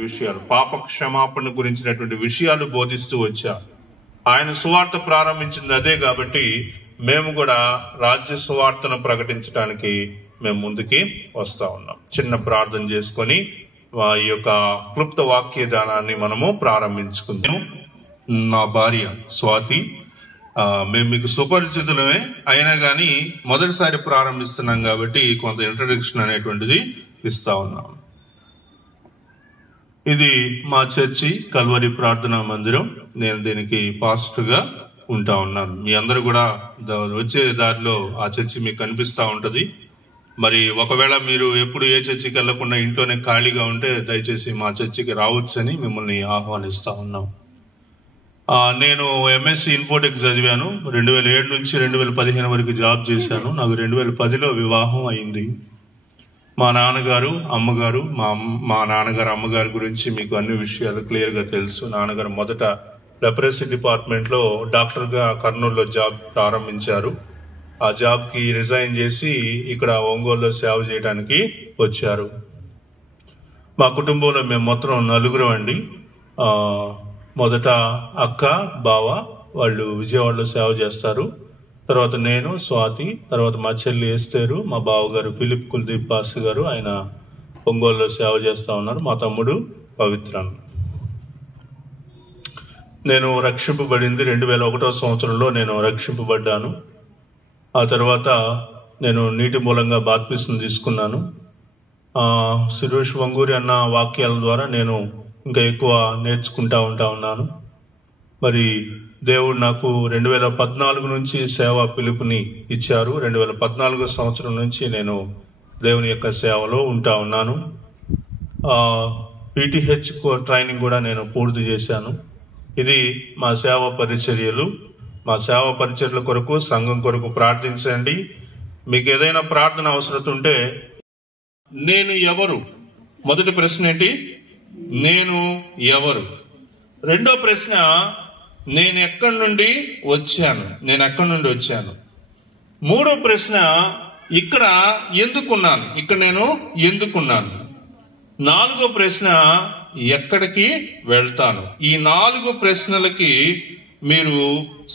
విషయాలు, పాప క్షమాపణ గురించినటువంటి విషయాలు బోధిస్తూ వచ్చారు. ఆయన సువార్త ప్రారంభించింది అదే కాబట్టి మేము కూడా రాజ్య సువార్తను ప్రకటించడానికి మేము ముందుకి వస్తా ఉన్నాం. చిన్న ప్రార్థన చేసుకొని ఈ యొక్క క్లుప్త వాక్య దానాన్ని మనము ప్రారంభించుకుందాం. మా భార్య స్వాతి, మేము మీకు సుపరిచితులమే, అయినా కానీ మొదటిసారి ప్రారంభిస్తున్నాం కాబట్టి కొంత ఇంట్రడక్షన్ అనేటువంటిది ఇస్తా ఉన్నాం. ఇది మా చర్చి కల్వరి ప్రార్థనా మందిరం. నేను దీనికి పాస్టర్గా ఉంటా ఉన్నాను. మీ అందరూ కూడా వచ్చే దారిలో ఆ చర్చి మీకు కనిపిస్తూ ఉంటుంది. మరి ఒకవేళ మీరు ఎప్పుడు ఏ చర్చికి వెళ్లకుండా ఇంట్లోనే ఖాళీగా ఉంటే దయచేసి మా చర్చికి రావచ్చని మిమ్మల్ని ఆహ్వానిస్తా ఉన్నాం. నేను ఎంఎస్సి ఇన్ఫోటెక్ చదివాను. 2007 నుంచి 2015 వరకు జాబ్ చేశాను. నాకు 2010లో వివాహం అయింది. మా నాన్నగారు అమ్మగారు, మా నాన్నగారు అమ్మగారి గురించి మీకు అన్ని విషయాలు క్లియర్గా తెలుసు. నాన్నగారు మొదట లెప్రసీ డిపార్ట్మెంట్లో డాక్టర్గా కర్నూలులో జాబ్ ప్రారంభించారు. ఆ జాబ్కి రిజైన్ చేసి ఇక్కడ ఒంగోలులో సేవ చేయడానికి వచ్చారు. మా కుటుంబంలో మేము మొత్తం 4 అండి. మొదట అక్క, బావ, వాళ్ళు విజయవాడలో సేవ చేస్తారు. తర్వాత నేను, స్వాతి, తర్వాత మా చెల్లి ఎస్తేరు, మా బావగారు ఫిలిప్ కుల్దీప్ బాస్ గారు, ఆయన ఒంగోలులో సేవ చేస్తూ ఉన్నారు. మా తమ్ముడు పవిత్రన్. నేను రక్షింపబడింది 2001 సంవత్సరంలో నేను రక్షింపబడ్డాను. ఆ తర్వాత నేను నీటి మూలంగా బాప్తిస్మం తీసుకున్నాను. సురేష్ వంగూరి అన్న వాక్యాల ద్వారా నేను ఇంకా ఎక్కువ నేర్చుకుంటా ఉన్నాను. మరి దేవుడు నాకు 2014 నుంచి సేవా పిలుపుని ఇచ్చారు. 2014 సంవత్సరం నుంచి నేను దేవుని యొక్క సేవలో ఉంటా ఉన్నాను. PTH ట్రైనింగ్ కూడా నేను పూర్తి చేశాను. ఇది మా సేవా పరిచర్యలు. మా సేవా పరిచర్యల కొరకు, సంఘం కొరకు ప్రార్థించండి. మీకు ఏదైనా ప్రార్థన అవసరం ఉంటే, నేను ఎవరు? మొదటి ప్రశ్న ఏంటి? నేను ఎవరు? రెండో ప్రశ్న, నేను ఎక్కడి నుండి వచ్చాను? నేను ఎక్కడి నుండి వచ్చాను? మూడో ప్రశ్న, ఇక్కడ ఎందుకున్నాను? ఇక్కడ నేను ఎందుకున్నాను? నాలుగో ప్రశ్న, ఎక్కడికి వెళ్తాను? ఈ 4 ప్రశ్నలకి మీరు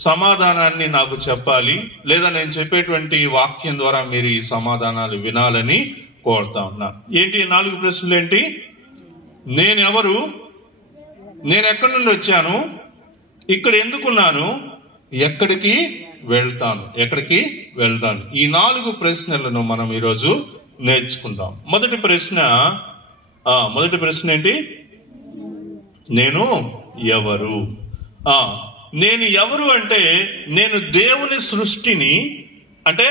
సమాధానాన్ని నాకు చెప్పాలి, లేదా నేను చెప్పేటువంటి వాక్యం ద్వారా మీరు ఈ సమాధానాలు వినాలని కోరుతా ఉన్నాను. ఏంటి 4 ప్రశ్నలు? ఏంటి? నేను ఎవరు? నేను ఎక్కడి నుండి వచ్చాను? ఇక్కడ ఎందుకున్నాను? ఎక్కడికి వెళ్తాను? ఎక్కడికి వెళ్తాను? ఈ 4 ప్రశ్నలను మనం ఈరోజు నేర్చుకుందాం. మొదటి ప్రశ్న ఏంటి? నేను ఎవరు? నేను ఎవరు అంటే, నేను దేవుని సృష్టిని, అంటే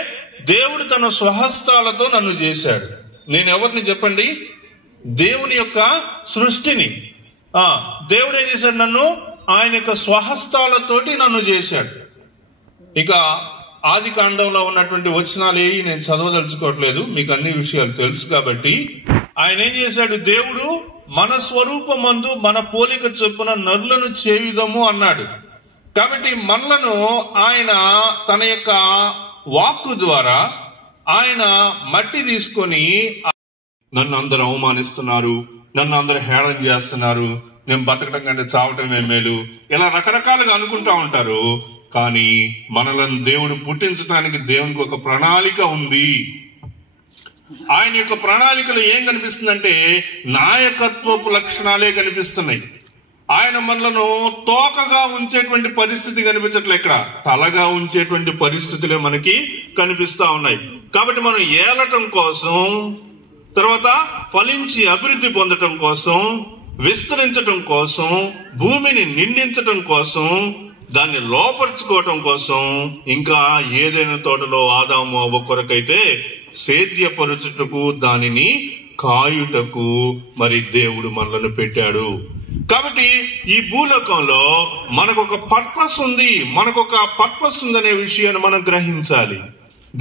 దేవుడు తన స్వహస్తాలతో నన్ను చేశాడు. నేను ఎవరిని చెప్పండి? దేవుని యొక్క సృష్టిని. దేవుడు ఏం చేశాడు? నన్ను ఆయన యొక్క స్వహస్తాలతోటి నన్ను చేశాడు. ఇక ఆది కాండంలో ఉన్నటువంటి వచనాలు ఏవి నేను చదవదలుచుకోవట్లేదు, మీకు అన్ని విషయాలు తెలుసు కాబట్టి. ఆయన ఏం చేశాడు? దేవుడు మన స్వరూపమందు మన పోలిక చొప్పున నరులను చేయుదము అన్నాడు. కాబట్టి మనలను ఆయన తన యొక్క వాక్కు ద్వారా ఆయన మట్టి తీసుకొని, నన్ను అందరూ అవమానిస్తున్నారు, నన్ను అందరూ హేళన చేస్తున్నారు, నేను బతకడం కంటే చావటమే మేలు, ఇలా రకరకాలుగా అనుకుంటా ఉంటారు. కానీ మనలను దేవుడు పుట్టించడానికి దేవునికి ఒక ప్రణాళిక ఉంది. ఆయన యొక్క ప్రణాళికలో ఏం కనిపిస్తుందంటే, నాయకత్వపు లక్షణాలే కనిపిస్తున్నాయి. ఆయన మనలను తోకగా ఉంచేటువంటి పరిస్థితి కనిపించట్లే, ఇక్కడ తలగా ఉంచేటువంటి పరిస్థితులే మనకి కనిపిస్తా ఉన్నాయి. కాబట్టి మనం ఏలటం కోసం, తర్వాత ఫలించి అభివృద్ధి పొందటం కోసం, విస్తరించటం కోసం, భూమిని నిండించటం కోసం, దాన్ని లోపరుచుకోవటం కోసం, ఇంకా ఏదైనా తోటలో ఆదాము అవ్వ కొరకైతే సేద్యపరుచుటకు, దానిని కాయుటకు మరి దేవుడు మనలను పెట్టాడు. కాబట్టి ఈ భూలోకంలో మనకొక పర్పస్ ఉంది, ఉందనే విషయాన్ని మనం గ్రహించాలి.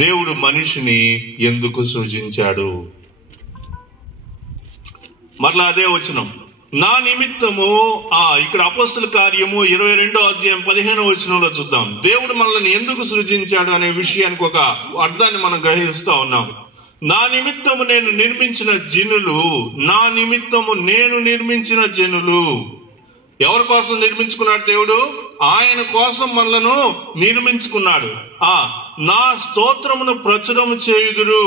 దేవుడు మనిషిని ఎందుకు సృజించాడు? మరలా అదే వచనం, నా నిమిత్తము. ఇక్కడ అపోస్తల కార్యము 22వ అధ్యాయం 15వ వచనంలో చూద్దాం. దేవుడు మనల్ని ఎందుకు సృజించాడు అనే విషయానికి ఒక అర్థాన్ని మనం గ్రహిస్తూ ఉన్నాం. నా నిమిత్తము నేను నిర్మించిన జనులు, నా నిమిత్తము నేను నిర్మించిన జనులు. ఎవరి కోసం నిర్మించుకున్నాడు దేవుడు? ఆయన కోసం మనలను నిర్మించుకున్నాడు. నా స్తోత్రమును ప్రచురము చేయుదురు.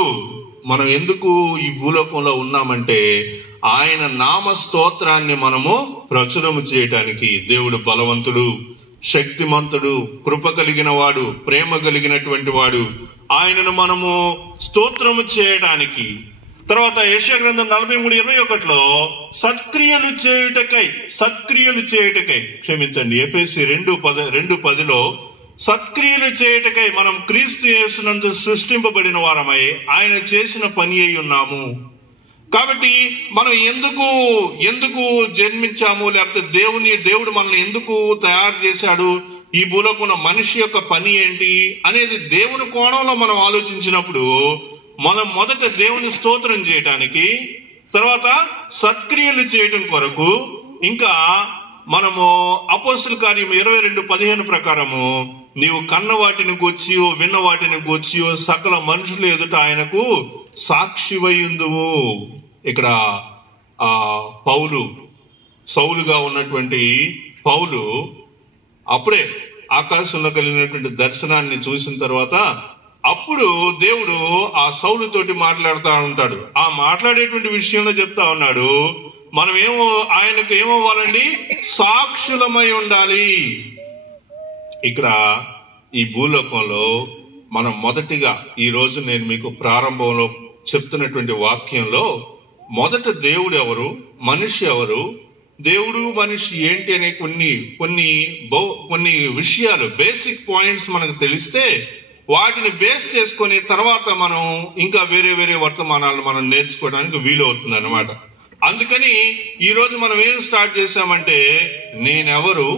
మనం ఎందుకు ఈ భూలోకంలో ఉన్నామంటే ఆయన నామ స్తోత్రాన్ని మనము ప్రచురము చేయటానికి. దేవుడు బలవంతుడు, శక్తిమంతుడు, కృప కలిగిన వాడు, ప్రేమ కలిగినటువంటి వాడు. ఆయనను మనము స్తోత్రము చేయడానికి. తర్వాత యెషయా గ్రంథం 43:21 సత్క్రియలు చేయుటకై క్షమించండి, ఎఫెసీ 2:10 సత్క్రియలు చేయుటకై మనం క్రీస్తు యేసునందు సృష్టింపబడిన వారమై ఆయన చేసిన పని అయి ఉన్నాము. కాబట్టి మనం ఎందుకు జన్మించాము, లేకపోతే దేవుడు మనల్ని ఎందుకు తయారు చేశాడు, ఈ భూలోకంలో మనిషి యొక్క పని ఏంటి అనేది దేవుని కోణంలో మనం ఆలోచించినప్పుడు మనం మొదట దేవుని స్తోత్రం చేయటానికి, తర్వాత సత్క్రియలు చేయటం కొరకు, ఇంకా మనము అపోస్తుల కార్యం 22:15 ప్రకారము నీవు కన్న వాటిని గూర్చియో విన్న వాటిని గూర్చియో సకల మనుషుల ఎదుట ఆయనకు సాక్షివైయుందువు. ఇక్కడ సౌలుగా ఉన్నటువంటి పౌలు అప్పుడే ఆకాశంలో కలిగినటువంటి దర్శనాన్ని చూసిన తర్వాత అప్పుడు దేవుడు ఆ సౌలుతోటి మాట్లాడుతూ ఉంటాడు. ఆ మాట్లాడేటువంటి విషయంలో చెప్తా ఉన్నాడు, మనం ఆయనకు ఏమవ్వాలండి? సాక్షులమై ఉండాలి. ఇక్కడ ఈ భూలోకంలో మనం మొదటిగా ఈ రోజు నేను మీకు ప్రారంభంలో చెప్తున్నటువంటి వాక్యంలో మొదట దేవుడు ఎవరు, మనిషి ఎవరు, దేవుడు మనిషి ఏంటి అనే కొన్ని విషయాలు, బేసిక్ పాయింట్స్ మనకు తెలిస్తే వాటిని బేస్ చేసుకొని తర్వాత మనం ఇంకా వేరే వర్తమానాలు మనం నేర్చుకోవడానికి వీలవుతుంది అన్నమాట. అందుకని ఈ రోజు మనం ఏం స్టార్ట్ చేశామంటే నేనెవరు,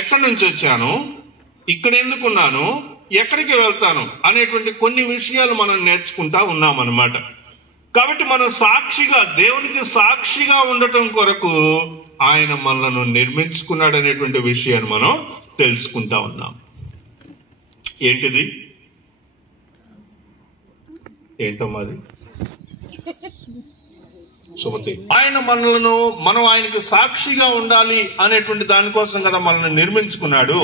ఎక్కడి నుంచి వచ్చాను, ఇక్కడ ఎందుకున్నాను, ఎక్కడికి వెళ్తాను అనేటువంటి కొన్ని విషయాలు మనం నేర్చుకుంటా ఉన్నామన్నమాట. కాబట్టి మనం దేవునికి సాక్షిగా ఉండటం కొరకు ఆయన మనలను నిర్మించుకున్నాడు అనేటువంటి విషయాన్ని మనం తెలుసుకుంటా ఉన్నాం. ఏంటిది? ఏంటో మాది సుమతి. మనం ఆయనకు సాక్షిగా ఉండాలి అనేటువంటి దానికోసం కదా మనల్ని నిర్మించుకున్నాడు.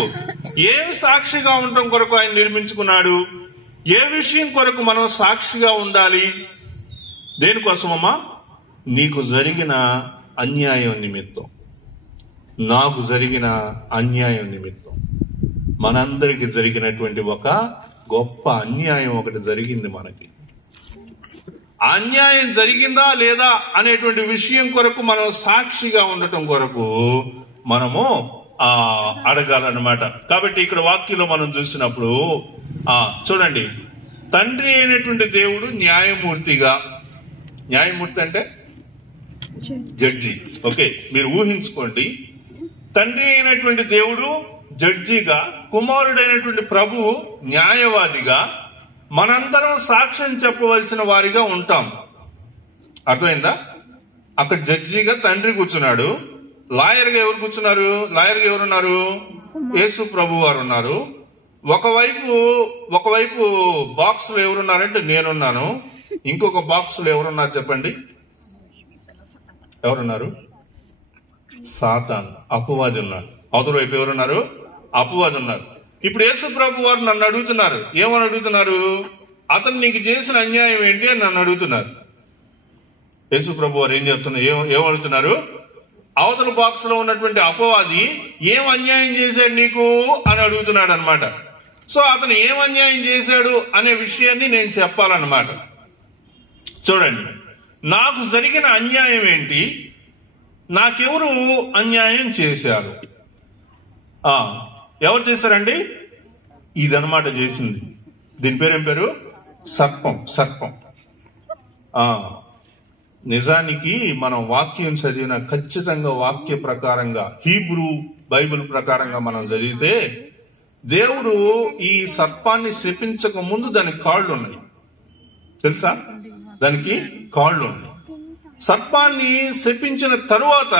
ఏ సాక్షిగా ఉండటం కొరకు ఆయన నిర్మించుకున్నాడు? ఏ విషయం కొరకు మనం సాక్షిగా ఉండాలి? దేనికోసమమ్మా? నీకు జరిగిన అన్యాయం నిమిత్తం, నాకు జరిగిన అన్యాయం నిమిత్తం, మనందరికి జరిగినటువంటి ఒక గొప్ప అన్యాయం ఒకటి జరిగింది మనకి. అన్యాయం జరిగిందా లేదా అనేటువంటి విషయం కొరకు మనం సాక్షిగా ఉండటం కొరకు మనము అడగాలన్నమాట. కాబట్టి ఇక్కడ వాక్యంలో మనం చూసినప్పుడు చూడండి, తండ్రి అయినటువంటి దేవుడు న్యాయమూర్తి అంటే జడ్జి. ఓకే, మీరు ఊహించుకోండి, తండ్రి అయినటువంటి దేవుడు జడ్జిగా, కుమారుడైనటువంటి ప్రభువు న్యాయవాదిగా, మనందరం సాక్ష్యం చెప్పవలసిన వారిగా ఉంటాం. అర్థమైందా? అక్కడ జడ్జిగా తండ్రి కూర్చున్నాడు, లాయర్గా ఎవరు కూర్చున్నారు? లాయర్గా ఎవరున్నారు? యేసు ప్రభు వారు ఉన్నారు. ఒకవైపు బాక్స్ లో ఎవరున్నారంటే నేనున్నాను. ఇంకొక బాక్స్ లో ఎవరున్నారు చెప్పండి? ఎవరున్నారు? సాతాన్, అపవాది ఉన్నారు. అవతల వైపు ఎవరున్నారు? అపవాది ఉన్నారు. ఇప్పుడు యేసు ప్రభు వారు నన్ను అడుగుతున్నారు. ఏమని అడుగుతున్నారు? అతను నీకు చేసిన అన్యాయం ఏంటి అని నన్ను అడుగుతున్నారు. యేసు ప్రభు వారు ఏమడుగుతున్నారు? అవతల బాక్స్ లో ఉన్నటువంటి అపవాది ఏం అన్యాయం చేశాడు నీకు అని అడుగుతున్నాడు అనమాట. సో అతను ఏం అన్యాయం చేశాడు అనే విషయాన్ని నేను చెప్పాలన్నమాట. చూడండి, నాకు జరిగిన అన్యాయం ఏంటి, నాకెవరు అన్యాయం చేశారు? ఎవరు చేశారండి? ఇదనమాట చేసింది. దీని పేరు ఏం పేరు? సర్పం. నిజానికి మనం వాక్యం చదివిన ఖచ్చితంగా వాక్య ప్రకారంగా, హీబ్రూ బైబిల్ ప్రకారంగా మనం చదివితే దేవుడు ఈ సర్పాన్ని శపించక ముందు దానికి కాళ్ళు ఉన్నాయి. తెలుసా? దానికి కాళ్ళు ఉన్నాయి. సర్పాన్ని శపించిన తరువాత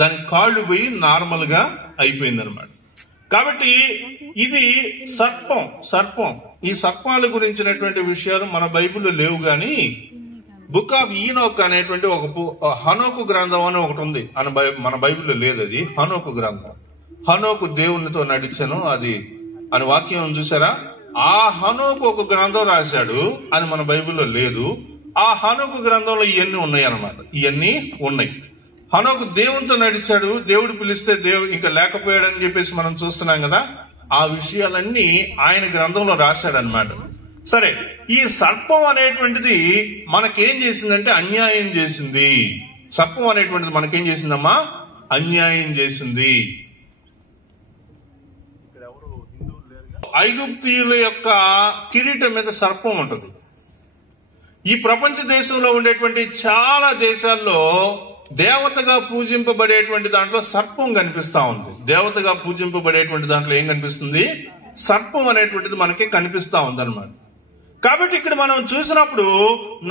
దానికి కాళ్ళు పోయి నార్మల్ గా అయిపోయింది అనమాట. కాబట్టి ఇది సర్పం. ఈ సర్పాల గురించినటువంటి విషయాలు మన బైబిల్లో లేవు, కానీ బుక్ ఆఫ్ ఈనోక్ అనేటువంటి ఒక హనోకు గ్రంథం అని ఒకటి ఉంది. మన బైబిల్లో లేదు అది. హనోకు గ్రంథం, హనోకు దేవునితో నడిచాను అది అని వాక్యం చూసారా? ఆ హనోకు ఒక గ్రంథం రాశాడు, అది మన బైబిల్లో లేదు. ఆ హనోకు గ్రంథంలో ఇవన్నీ ఉన్నాయి అన్నమాట. ఇవన్నీ ఉన్నాయి. హనోకు దేవునితో నడిచాడు, దేవుడు పిలిస్తే దేవుడు ఇంకా లేకపోయాడని చెప్పేసి మనం చూస్తున్నాం కదా. ఆ విషయాలన్నీ ఆయన గ్రంథంలో రాశాడనమాట. సరే, ఈ సర్పం అనేటువంటిది మనకేం చేసిందంటే అన్యాయం చేసింది. సర్పం అనేటువంటిది మనకేం చేసిందమ్మా? అన్యాయం చేసింది. ఐగుప్తీయుల యొక్క కిరీటం మీద సర్పం ఉంటుంది. ఈ ప్రపంచ దేశంలో ఉండేటువంటి చాలా దేశాల్లో దేవతగా పూజింపబడేటువంటి దాంట్లో సర్పం కనిపిస్తా ఉంది. దేవతగా పూజింపబడేటువంటి దాంట్లో ఏం కనిపిస్తుంది? సర్పం అనేటువంటిది మనకి కనిపిస్తా ఉంది అనమాట. కాబట్టి ఇక్కడ మనం చూసినప్పుడు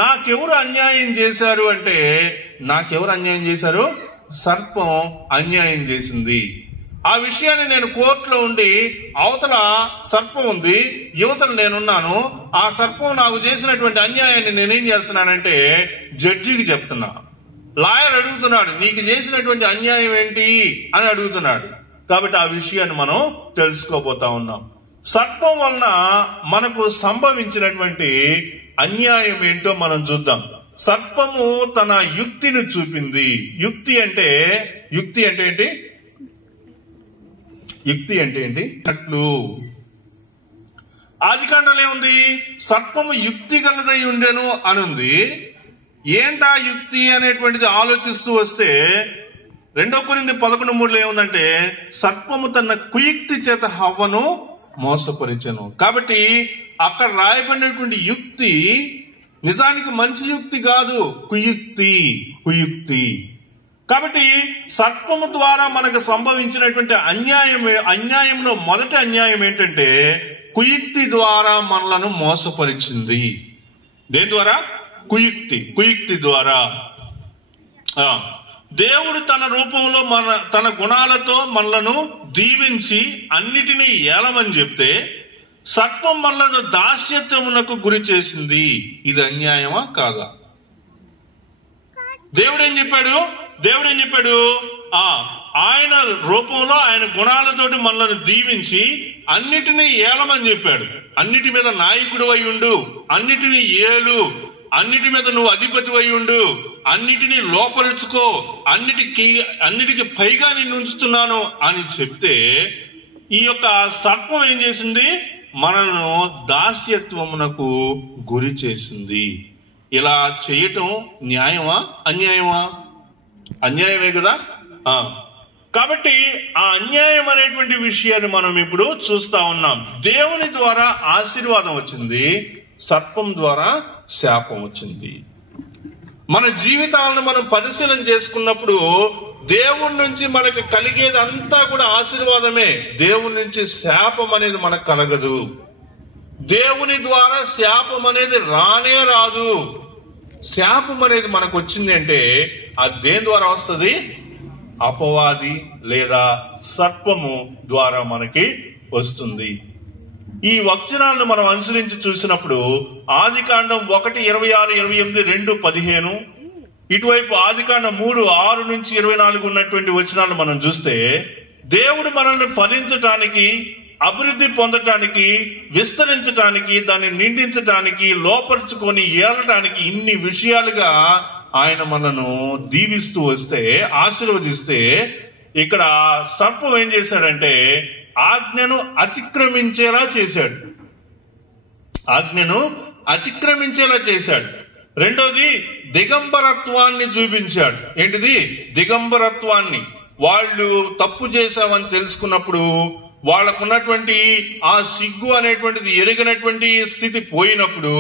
నాకెవరు అన్యాయం చేశారు అంటే, నాకెవరు అన్యాయం చేశారు? సర్పం అన్యాయం చేసింది. ఆ విషయాన్ని నేను కోర్టులో ఉండి, అవతల సర్పం ఉంది, యువతలు నేనున్నాను. ఆ సర్పం నాకు చేసినటువంటి అన్యాయాన్ని నేనేం చేస్తున్నానంటే జడ్జికి చెప్తున్నా. లాయర్ అడుగుతున్నాడు, నీకు చేసినటువంటి అన్యాయం ఏంటి అని అడుగుతున్నాడు. కాబట్టి ఆ విషయాన్ని మనం తెలుసుకోబోతా ఉన్నాం. సర్పం వలన మనకు సంభవించినటువంటి అన్యాయం ఏంటో మనం చూద్దాం. సర్పము తన యుక్తిని చూపింది. యుక్తి అంటే ఏంటి? యుక్తి అంటే ఏంటి? అట్లు ఆదికాండంలో ఏముంది? సర్పము యుక్తి గలదై ఉండెను అని ఉంది. ఏంటా యుక్తి అనేటువంటిది ఆలోచిస్తూ వస్తే 2 కొరింథీ 11:3 ఏముందంటే, సర్పము తన కుయుక్తి చేత హవ్వను మోసపరిచెను. కాబట్టి అక్కడ రాయబడినటువంటి యుక్తి నిజానికి మంచి యుక్తి కాదు, కుయుక్తి. కాబట్టి సర్పము ద్వారా మనకు సంభవించినటువంటి అన్యాయంలో మొదటి అన్యాయం ఏంటంటే కుయుక్తి ద్వారా మనలను మోసపరిచింది. దేని ద్వారా? కుయుక్తి ద్వారా. దేవుడు తన రూపంలో తన గుణాలతో మనలను దీవించి అన్నిటినీ ఏలమని చెప్తే సర్పం మనలను దాస్యత్వమునకు గురి చేసింది. ఇది అన్యాయమా కాదా? దేవుడేం చెప్పాడు? ఆయన రూపంలో ఆయన గుణాలతోటి మనల్ని దీవించి అన్నిటినీ ఏలమని చెప్పాడు. అన్నిటి మీద నాయకుడు అయి ఉండు, అన్నిటినీ ఏలు, అన్నిటి మీద నువ్వు అధిపతి అయి ఉండు, అన్నిటినీ లోపరుచుకో, అన్నిటికి పైగా నిన్ను ఉంచుతున్నాను అని చెప్తే ఈ యొక్క సర్పం ఏం చేసింది? మనను దాస్యత్వమునకు గురి చేసింది. ఇలా చేయటం న్యాయమా అన్యాయమా? అన్యాయమే కదా. కాబట్టి ఆ అన్యాయం అనేటువంటి విషయాన్ని మనం ఇప్పుడు చూస్తా ఉన్నాం. దేవుని ద్వారా ఆశీర్వాదం వచ్చింది, సర్పం ద్వారా శాపం వచ్చింది. మన జీవితాలను మనం పరిశీలన చేసుకున్నప్పుడు దేవుడి నుంచి మనకు కలిగేది అంతా కూడా ఆశీర్వాదమే. దేవుడి నుంచి శాపం అనేది మనకు కలగదు. దేవుని ద్వారా శాపం అనేది రానే రాదు. శాపం అనేది మనకు వచ్చింది అంటే అది దేని ద్వారా వస్తుంది? అపవాది లేదా సర్పము ద్వారా మనకి వస్తుంది. ఈ వచనాలను మనం అనుసరించి చూసినప్పుడు ఆదికాండం 1:26, 28, 2:15, ఇటువైపు ఆదికాండం 3:6-24 ఉన్నటువంటి వచనాలు మనం చూస్తే దేవుడు మనల్ని ఫలించటానికి, అభివృద్ధి పొందటానికి, విస్తరించటానికి, దాన్ని నిండించటానికి, లోపరుచుకొని ఏలటానికి ఇన్ని విషయాలుగా ఆయన మనను దీవిస్తూ వస్తే, ఆశీర్వదిస్తే, ఇక్కడ సర్పం ఏం చేశాడంటే ఆజ్ఞను అతిక్రమించేలా చేశాడు. రెండోది దిగంబరత్వాన్ని చూపించాడు. ఏంటిది? దిగంబరత్వాన్ని. వాళ్ళు తప్పు చేశామని తెలుసుకున్నప్పుడు వాళ్ళకున్నటువంటి ఆ సిగ్గు అనేటువంటిది ఎరిగినటువంటి స్థితి పోయినప్పుడు,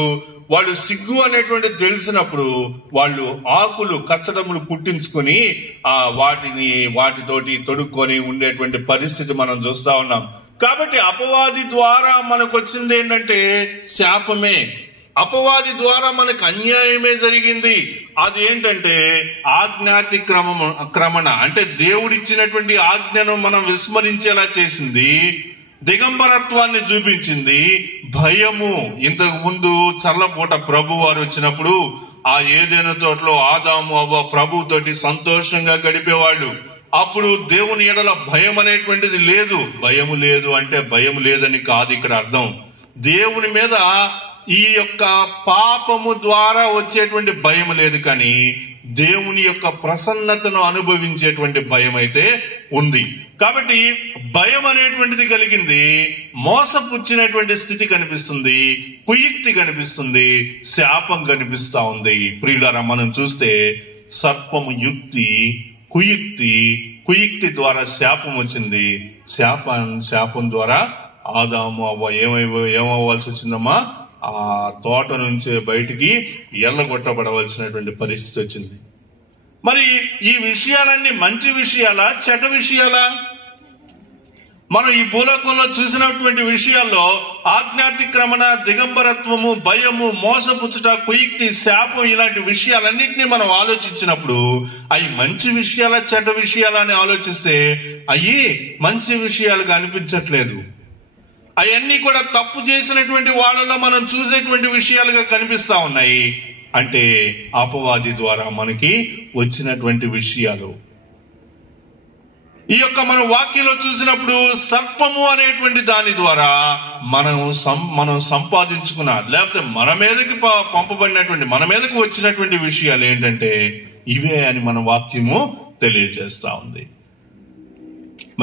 వాళ్ళు సిగ్గు అనేటువంటిది తెలిసినప్పుడు వాళ్ళు ఆకులు కచ్చడములు పుట్టించుకొని వాటితోటి తొడుక్కొని ఉండేటువంటి పరిస్థితి మనం చూస్తా ఉన్నాం. కాబట్టి అపవాది ద్వారా మనకు వచ్చింది ఏంటంటే శాపమే. అపవాది ద్వారా మనకు అన్యాయమే జరిగింది. అది ఏంటంటే ఆజ్ఞాతిక్రమణ, అంటే దేవుడిచ్చినటువంటి ఆజ్ఞను మనం విస్మరించేలా చేసింది. దిగంబరత్వాన్ని చూపించింది భయము. ఇంతకు ముందు చల్లపూట ప్రభు వారు వచ్చినప్పుడు ఆ ఏదైనా తోటలో ఆదాము అవ్వ ప్రభుతోటి సంతోషంగా గడిపేవాళ్ళు. అప్పుడు దేవుని ఎడల భయం అనేటువంటిది లేదు. భయము లేదు అంటే భయం లేదని కాదు ఇక్కడ అర్థం. దేవుని మీద ఈ యొక్క పాపము ద్వారా వచ్చేటువంటి భయం లేదు, కానీ దేవుని యొక్క ప్రసన్నతను అనుభవించేటువంటి భయం అయితే ఉంది. కాబట్టి భయం అనేటువంటిది కలిగింది, మోసపుచ్చినటువంటి స్థితి కనిపిస్తుంది, కుయుక్తి కనిపిస్తుంది, శాపం కనిపిస్తా ఉంది. ప్రియులారా, మనం చూస్తే సర్పము యుక్తి, కుయుక్తి ద్వారా శాపం వచ్చింది. శాపం ద్వారా ఆదాము అవ్వ ఏమవ్వాల్సి వచ్చిందమ్మా? ఆ తోట నుంచి బయటికి ఎల్లగొట్టబడవలసినటువంటి పరిస్థితి వచ్చింది. మరి ఈ విషయాలన్నీ మంచి విషయాలా, చెడ్డ విషయాలా? మనం ఈ భూలోకంలో చూసినటువంటి విషయాల్లో ఆజ్ఞాతిక్రమణ, దిగంబరత్వము, భయము, మోసపుచ్చుట, కుయుక్తి, శాపం, ఇలాంటి విషయాలన్నింటినీ మనం ఆలోచించినప్పుడు అవి మంచి విషయాలా, చెడ్డ విషయాలా అని ఆలోచిస్తే అవి మంచి విషయాలుగా అనిపించట్లేదు. అవన్నీ కూడా తప్పు చేసినటువంటి వాళ్ళలో మనం చూసేటువంటి విషయాలుగా కనిపిస్తా ఉన్నాయి. అంటే అపవాది ద్వారా మనకి వచ్చినటువంటి విషయాలు. ఈ యొక్క మనం వాక్యంలో చూసినప్పుడు సర్పము అనేటువంటి దాని ద్వారా మనం సంపాదించుకున్న, లేకపోతే మన మీదకి పంపబడినటువంటి, మన మీదకి వచ్చినటువంటి విషయాలు ఏంటంటే ఇవే అని మన వాక్యము తెలియజేస్తా ఉంది.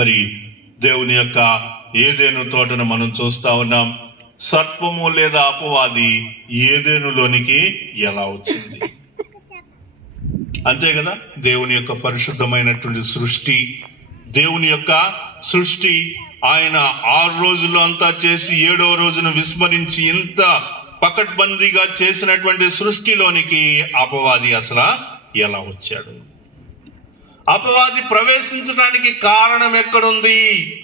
మరి దేవుని యొక్క ఏదేను తోటను మనం చూస్తా ఉన్నాం. సర్పము లేదా అపవాది ఏదేనులోనికి ఎలా వచ్చింది? అంతే కదా. దేవుని యొక్క పరిశుద్ధమైనటువంటి దేవుని యొక్క సృష్టి ఆయన 6 రోజులు అంతా చేసి 7వ రోజును విస్మరించి ఇంత పకడ్బందీగా చేసినటువంటి సృష్టిలోనికి అపవాది అసలు ఎలా వచ్చాడు? అపవాది ప్రవేశించడానికి కారణం ఎక్కడుంది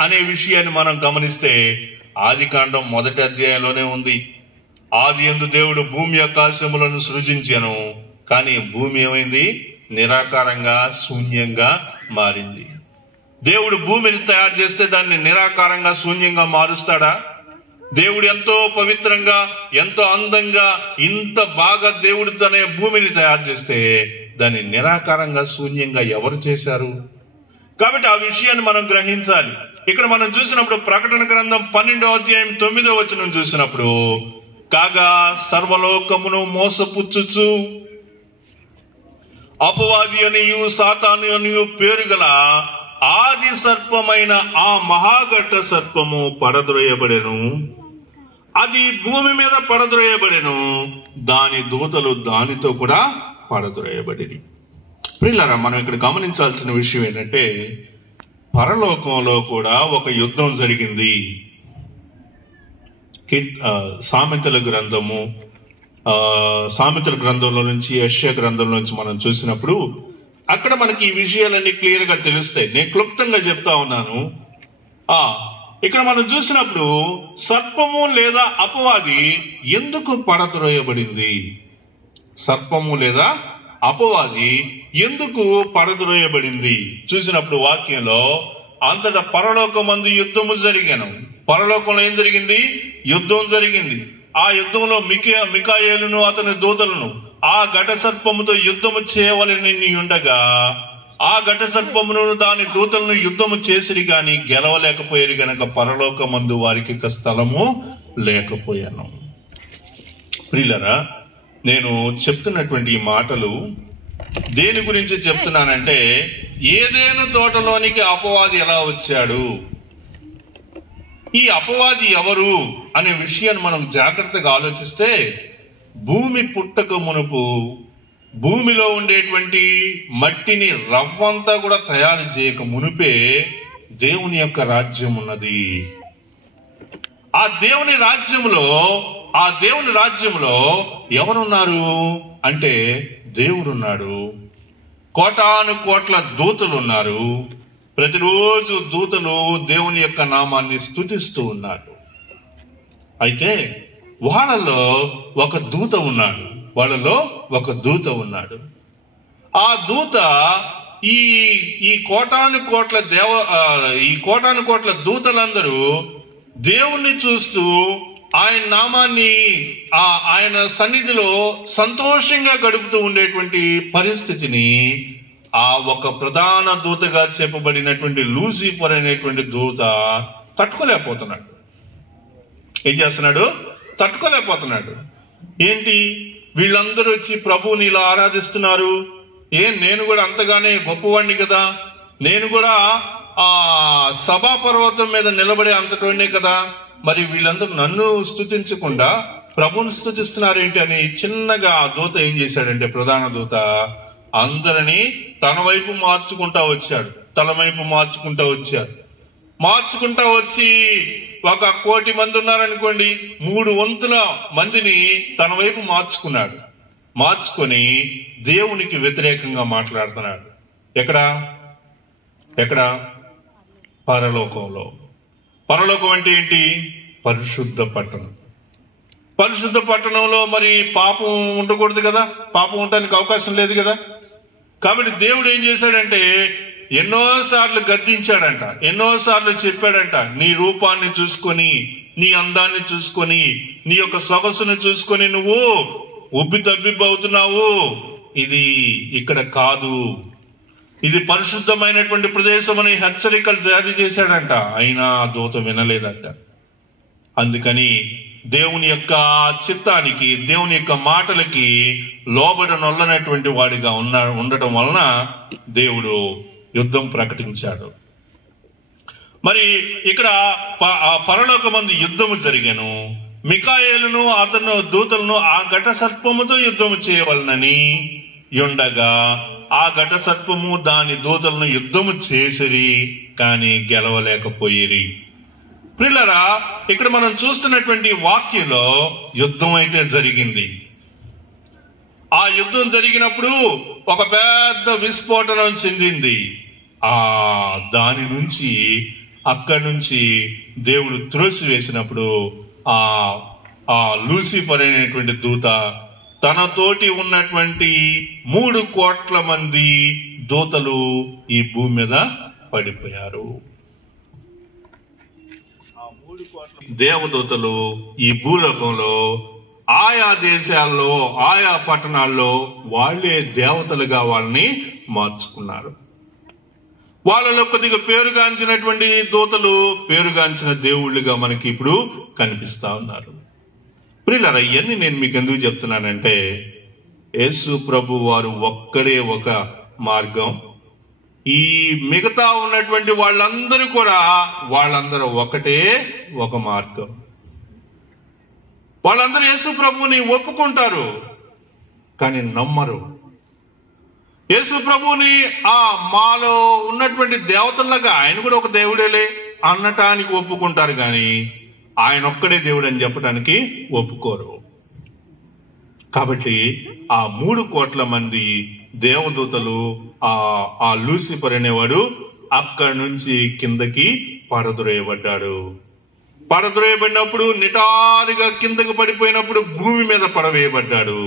అనే విషయాన్ని మనం గమనిస్తే ఆదికాండం 1వ అధ్యాయంలోనే ఉంది. ఆదియందు దేవుడు భూమి ఆకాశములను సృజించెను, కానీ భూమి ఏమైంది? నిరాకారంగా, శూన్యంగా మారింది. దేవుడు భూమిని తయారు చేస్తే దాన్ని నిరాకారంగా, శూన్యంగా మారుస్తాడా? దేవుడు ఎంతో పవిత్రంగా, ఎంతో అందంగా, ఇంత బాగా దేవుడు తన భూమిని తయారు చేస్తే దాన్ని నిరాకారంగా, శూన్యంగా ఎవరు చేశారు? కాబట్టి ఆ విషయాన్ని మనం గ్రహించాలి. ఇక్కడ మనం చూసినప్పుడు ప్రకటన గ్రంథం 12వ అధ్యాయం 9వ వచనం చూసినప్పుడు, కాగా సర్వలోకమును మోసపుచ్చుచు అపవాది అనియు సాతాను అనియు పేరు గల ఆది సర్పమైన ఆ మహాఘట్ట సర్పము పడద్రోయబడెను. అది భూమి మీద పడద్రోయబడెను, దాని దూతలు దానితో కూడా పడద్రోయబడిరి. ప్రియులారా, మనం ఇక్కడ గమనించాల్సిన విషయం ఏంటంటే పరలోకంలో కూడా ఒక యుద్ధం జరిగింది. సామెతల గ్రంథంలో నుంచి, యెషయా గ్రంథంలో నుంచి మనం చూసినప్పుడు అక్కడ మనకి ఈ విషయాలన్నీ క్లియర్ గా తెలుస్తాయి. నేను క్లుప్తంగా చెప్తా ఉన్నాను. ఇక్కడ మనం చూసినప్పుడు సర్పము లేదా అపవాది ఎందుకు పడద్రోయబడింది? సర్పము లేదా అపవాది ఎందుకు పడద్రోయబడింది చూసినప్పుడు వాక్యంలో అంతటా పరలోకమందు యుద్ధము జరిగాను. పరలోకంలో ఏం జరిగింది? యుద్ధం జరిగింది. ఆ యుద్ధంలో మికాయేలును అతని దూతలను ఆ ఘట సర్పముతో యుద్ధము చేయవలని ఉండగా ఆ ఘట సర్పమును దాని దూతలను యుద్ధము చేసిరి గాని గెలవలేకపోయారు గనక పరలోకమందు వారికి స్థలము లేకపోయాను. ప్రియులారా, నేను చెప్తున్నటువంటి ఈ మాటలు దేని గురించి చెప్తున్నానంటే ఏదేను తోటలోనికి అపవాది ఎలా వచ్చాడు, ఈ అపవాది ఎవరు అనే విషయాన్ని మనం జాగ్రత్తగా ఆలోచిస్తే భూమి పుట్టక మునుపు భూమిలో ఉండేటువంటి మట్టిని రవ్వంతా కూడా తయారు చేయక మునుపే దేవుని యొక్క రాజ్యం ఉన్నది. ఆ దేవుని రాజ్యంలో ఎవరున్నారు అంటే దేవుడున్నాడు. కోటాను కోట్ల దూతలు ఉన్నారు. ప్రతిరోజు దూతలు దేవుని యొక్క నామాన్ని స్తుతిస్తూ ఉన్నారు. అయితే వాళ్ళలో ఒక దూత ఉన్నాడు. ఆ దూత ఈ కోటాను కోట్ల దూతలందరూ దేవుణ్ణి చూస్తూ ఆయన నామాన్ని ఆయన సన్నిధిలో సంతోషంగా గడుపుతూ ఉండేటువంటి పరిస్థితిని ఆ ఒక ప్రధాన దూతగా చెప్పబడినటువంటి లూసిఫర్ అనేటువంటి దూత తట్టుకోలేకపోతున్నాడు. ఏం చేస్తున్నాడు? తట్టుకోలేకపోతున్నాడు. ఏంటి, వీళ్ళందరూ వచ్చి ప్రభువుని ఇలా ఆరాధిస్తున్నారు, నేను కూడా అంతగానే గొప్పవాడిని కదా, నేను కూడా ఆ సభాపర్వతం మీద నిలబడే అంతటోనే కదా, మరి వీళ్ళందరూ నన్ను స్తుతించకుండా ప్రభువుని స్తుతిస్తున్నారేంటి అని చిన్నగా ఆ దూత ఏం చేశాడంటే, ప్రధాన దూత అందరినీ తన వైపు మార్చుకుంటా వచ్చాడు. మార్చుకుంటా వచ్చి 1,00,00,000 మంది ఉన్నారనుకోండి, 3 వంతుల మందిని తన వైపు మార్చుకొని దేవునికి వ్యతిరేకంగా మాట్లాడుతున్నాడు. ఎక్కడ? పరలోకంలో. పరలోకం అంటే ఏంటి? పరిశుద్ధ పట్టణంలో మరి పాపం ఉండకూడదు కదా, పాపం ఉండడానికి అవకాశం లేదు కదా. కాబట్టి దేవుడు ఏం చేశాడంటే ఎన్నోసార్లు గద్దించాడంట, ఎన్నోసార్లు చెప్పాడంట, నీ రూపాన్ని చూసుకొని, నీ అందాన్ని చూసుకొని, నీ యొక్క సొగసును చూసుకొని నువ్వు ఉబ్బితబ్బిబ్బవుతున్నావు, ఇది ఇక్కడ కాదు, ఇది పరిశుద్ధమైనటువంటి ప్రదేశం అని హెచ్చరికలు జారీ చేశాడంట. అయినా దూత వినలేదంట. అందుకని దేవుని యొక్క చిత్తానికి, దేవుని యొక్క మాటలకి లోబడనొల్లనటువంటి వాడిగా ఉండటం వలన దేవుడు యుద్ధం ప్రకటించాడు. మరి ఇక్కడ పరలోకమందు యుద్ధము జరిగెను. మికాయేలును అతను దూతలను ఆ ఘట సర్పముతో యుద్ధము చేయవలనని ఉండగా ఆ ఘట సర్పము దాని దూతలను యుద్ధము చేసిరి, కానీ గెలవలేకపోయిరి. ప్రియులారా, ఇక్కడ మనం చూస్తున్నటువంటి వాక్యంలో యుద్ధం అయితే జరిగింది. ఆ యుద్ధం జరిగినప్పుడు ఒక పెద్ద విస్ఫోటనం చెందింది. దాని నుంచి అక్కడి నుంచి దేవుడు త్రోసివేసినప్పుడు ఆ లూసిఫర్ అనేటువంటి దూత తనతోటి ఉన్నటువంటి 3 కోట్ల మంది దూతలు ఈ భూమి మీద పడిపోయారు. దేవదూతలు ఈ భూలోకంలో ఆయా దేశాల్లో, ఆయా పట్టణాల్లో వాళ్ళే దేవతలుగా వాళ్ళని మార్చుకున్నారు. వాళ్ళలో కొద్దిగా పేరుగాంచినటువంటి దూతలు పేరుగాంచిన దేవుళ్ళుగా మనకి ఇప్పుడు కనిపిస్తా ఉన్నారు. ప్రియులారా, ఇవన్నీ నేను మీకు ఎందుకు చెప్తున్నానంటే, యేసు ప్రభు వారు ఒక్కడే ఒక మార్గం, ఈ మిగతా ఉన్నటువంటి వాళ్ళందరూ కూడా వాళ్ళందరూ ఒకటే ఒక మార్గం. వాళ్ళందరూ యేసు ప్రభువుని ఒప్పుకుంటారు కానీ నమ్మరు. యేసు ప్రభువుని మాలో ఉన్నటువంటి దేవతల్లాగా ఆయన కూడా ఒక దేవుడేలే అనటానికి ఒప్పుకుంటారు కానీ ఆయన ఒక్కడే దేవుడు అని చెప్పడానికి ఒప్పుకోరు. కాబట్టి ఆ 3 కోట్ల మంది దేవదూతలు ఆ లూసిఫర్ అనేవాడు అక్కడి నుంచి కిందకి పడద్రోయబడ్డాడు. పడద్రోయబడినప్పుడు నిటారుగా కిందకు పడిపోయినప్పుడు భూమి మీద పడవేయబడ్డాడు.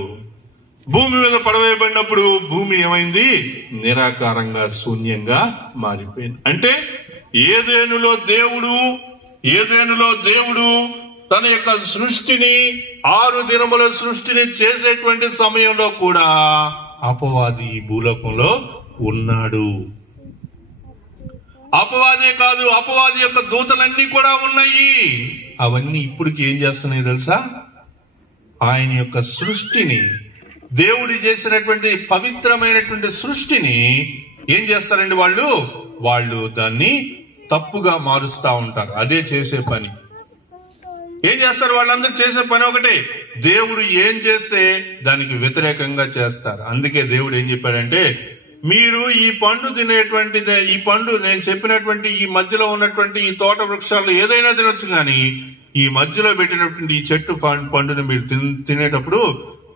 భూమి మీద పడవేయబడినప్పుడు భూమి ఏమైంది? నిరాకారంగా, శూన్యంగా మారిపోయింది. అంటే ఏదేనులో దేవుడు తన యొక్క సృష్టిని 6 దినముల సృష్టిని చేసేటువంటి సమయంలో కూడా అపవాది ఈ భూలోకంలో ఉన్నాడు. అపవాదే కాదు, అపవాది యొక్క దూతలన్నీ కూడా ఉన్నాయి. అవన్నీ ఇప్పటికి ఏం చేస్తున్నాయి తెలుసా? ఆయన యొక్క సృష్టిని, దేవుడి చేసినటువంటి పవిత్రమైనటువంటి సృష్టిని ఏం చేస్తారండి? వాళ్ళు దాన్ని తప్పుగా మారుస్తా ఉంటారు. అదే చేసే పని. ఏం చేస్తారు? వాళ్ళందరూ చేసే పని ఒకటే, దేవుడు ఏం చేస్తే దానికి వ్యతిరేకంగా చేస్తారు. అందుకే దేవుడు ఏం చెప్పాడంటే, మీరు ఈ పండు తినేటువంటిదే, ఈ పండు నేను చెప్పినటువంటి ఈ మధ్యలో ఉన్నటువంటి ఈ తోట వృక్షాలు ఏదైనా తినొచ్చు, కానీ ఈ మధ్యలో పెట్టినటువంటి ఈ చెట్టు పండుని మీరు తినేటప్పుడు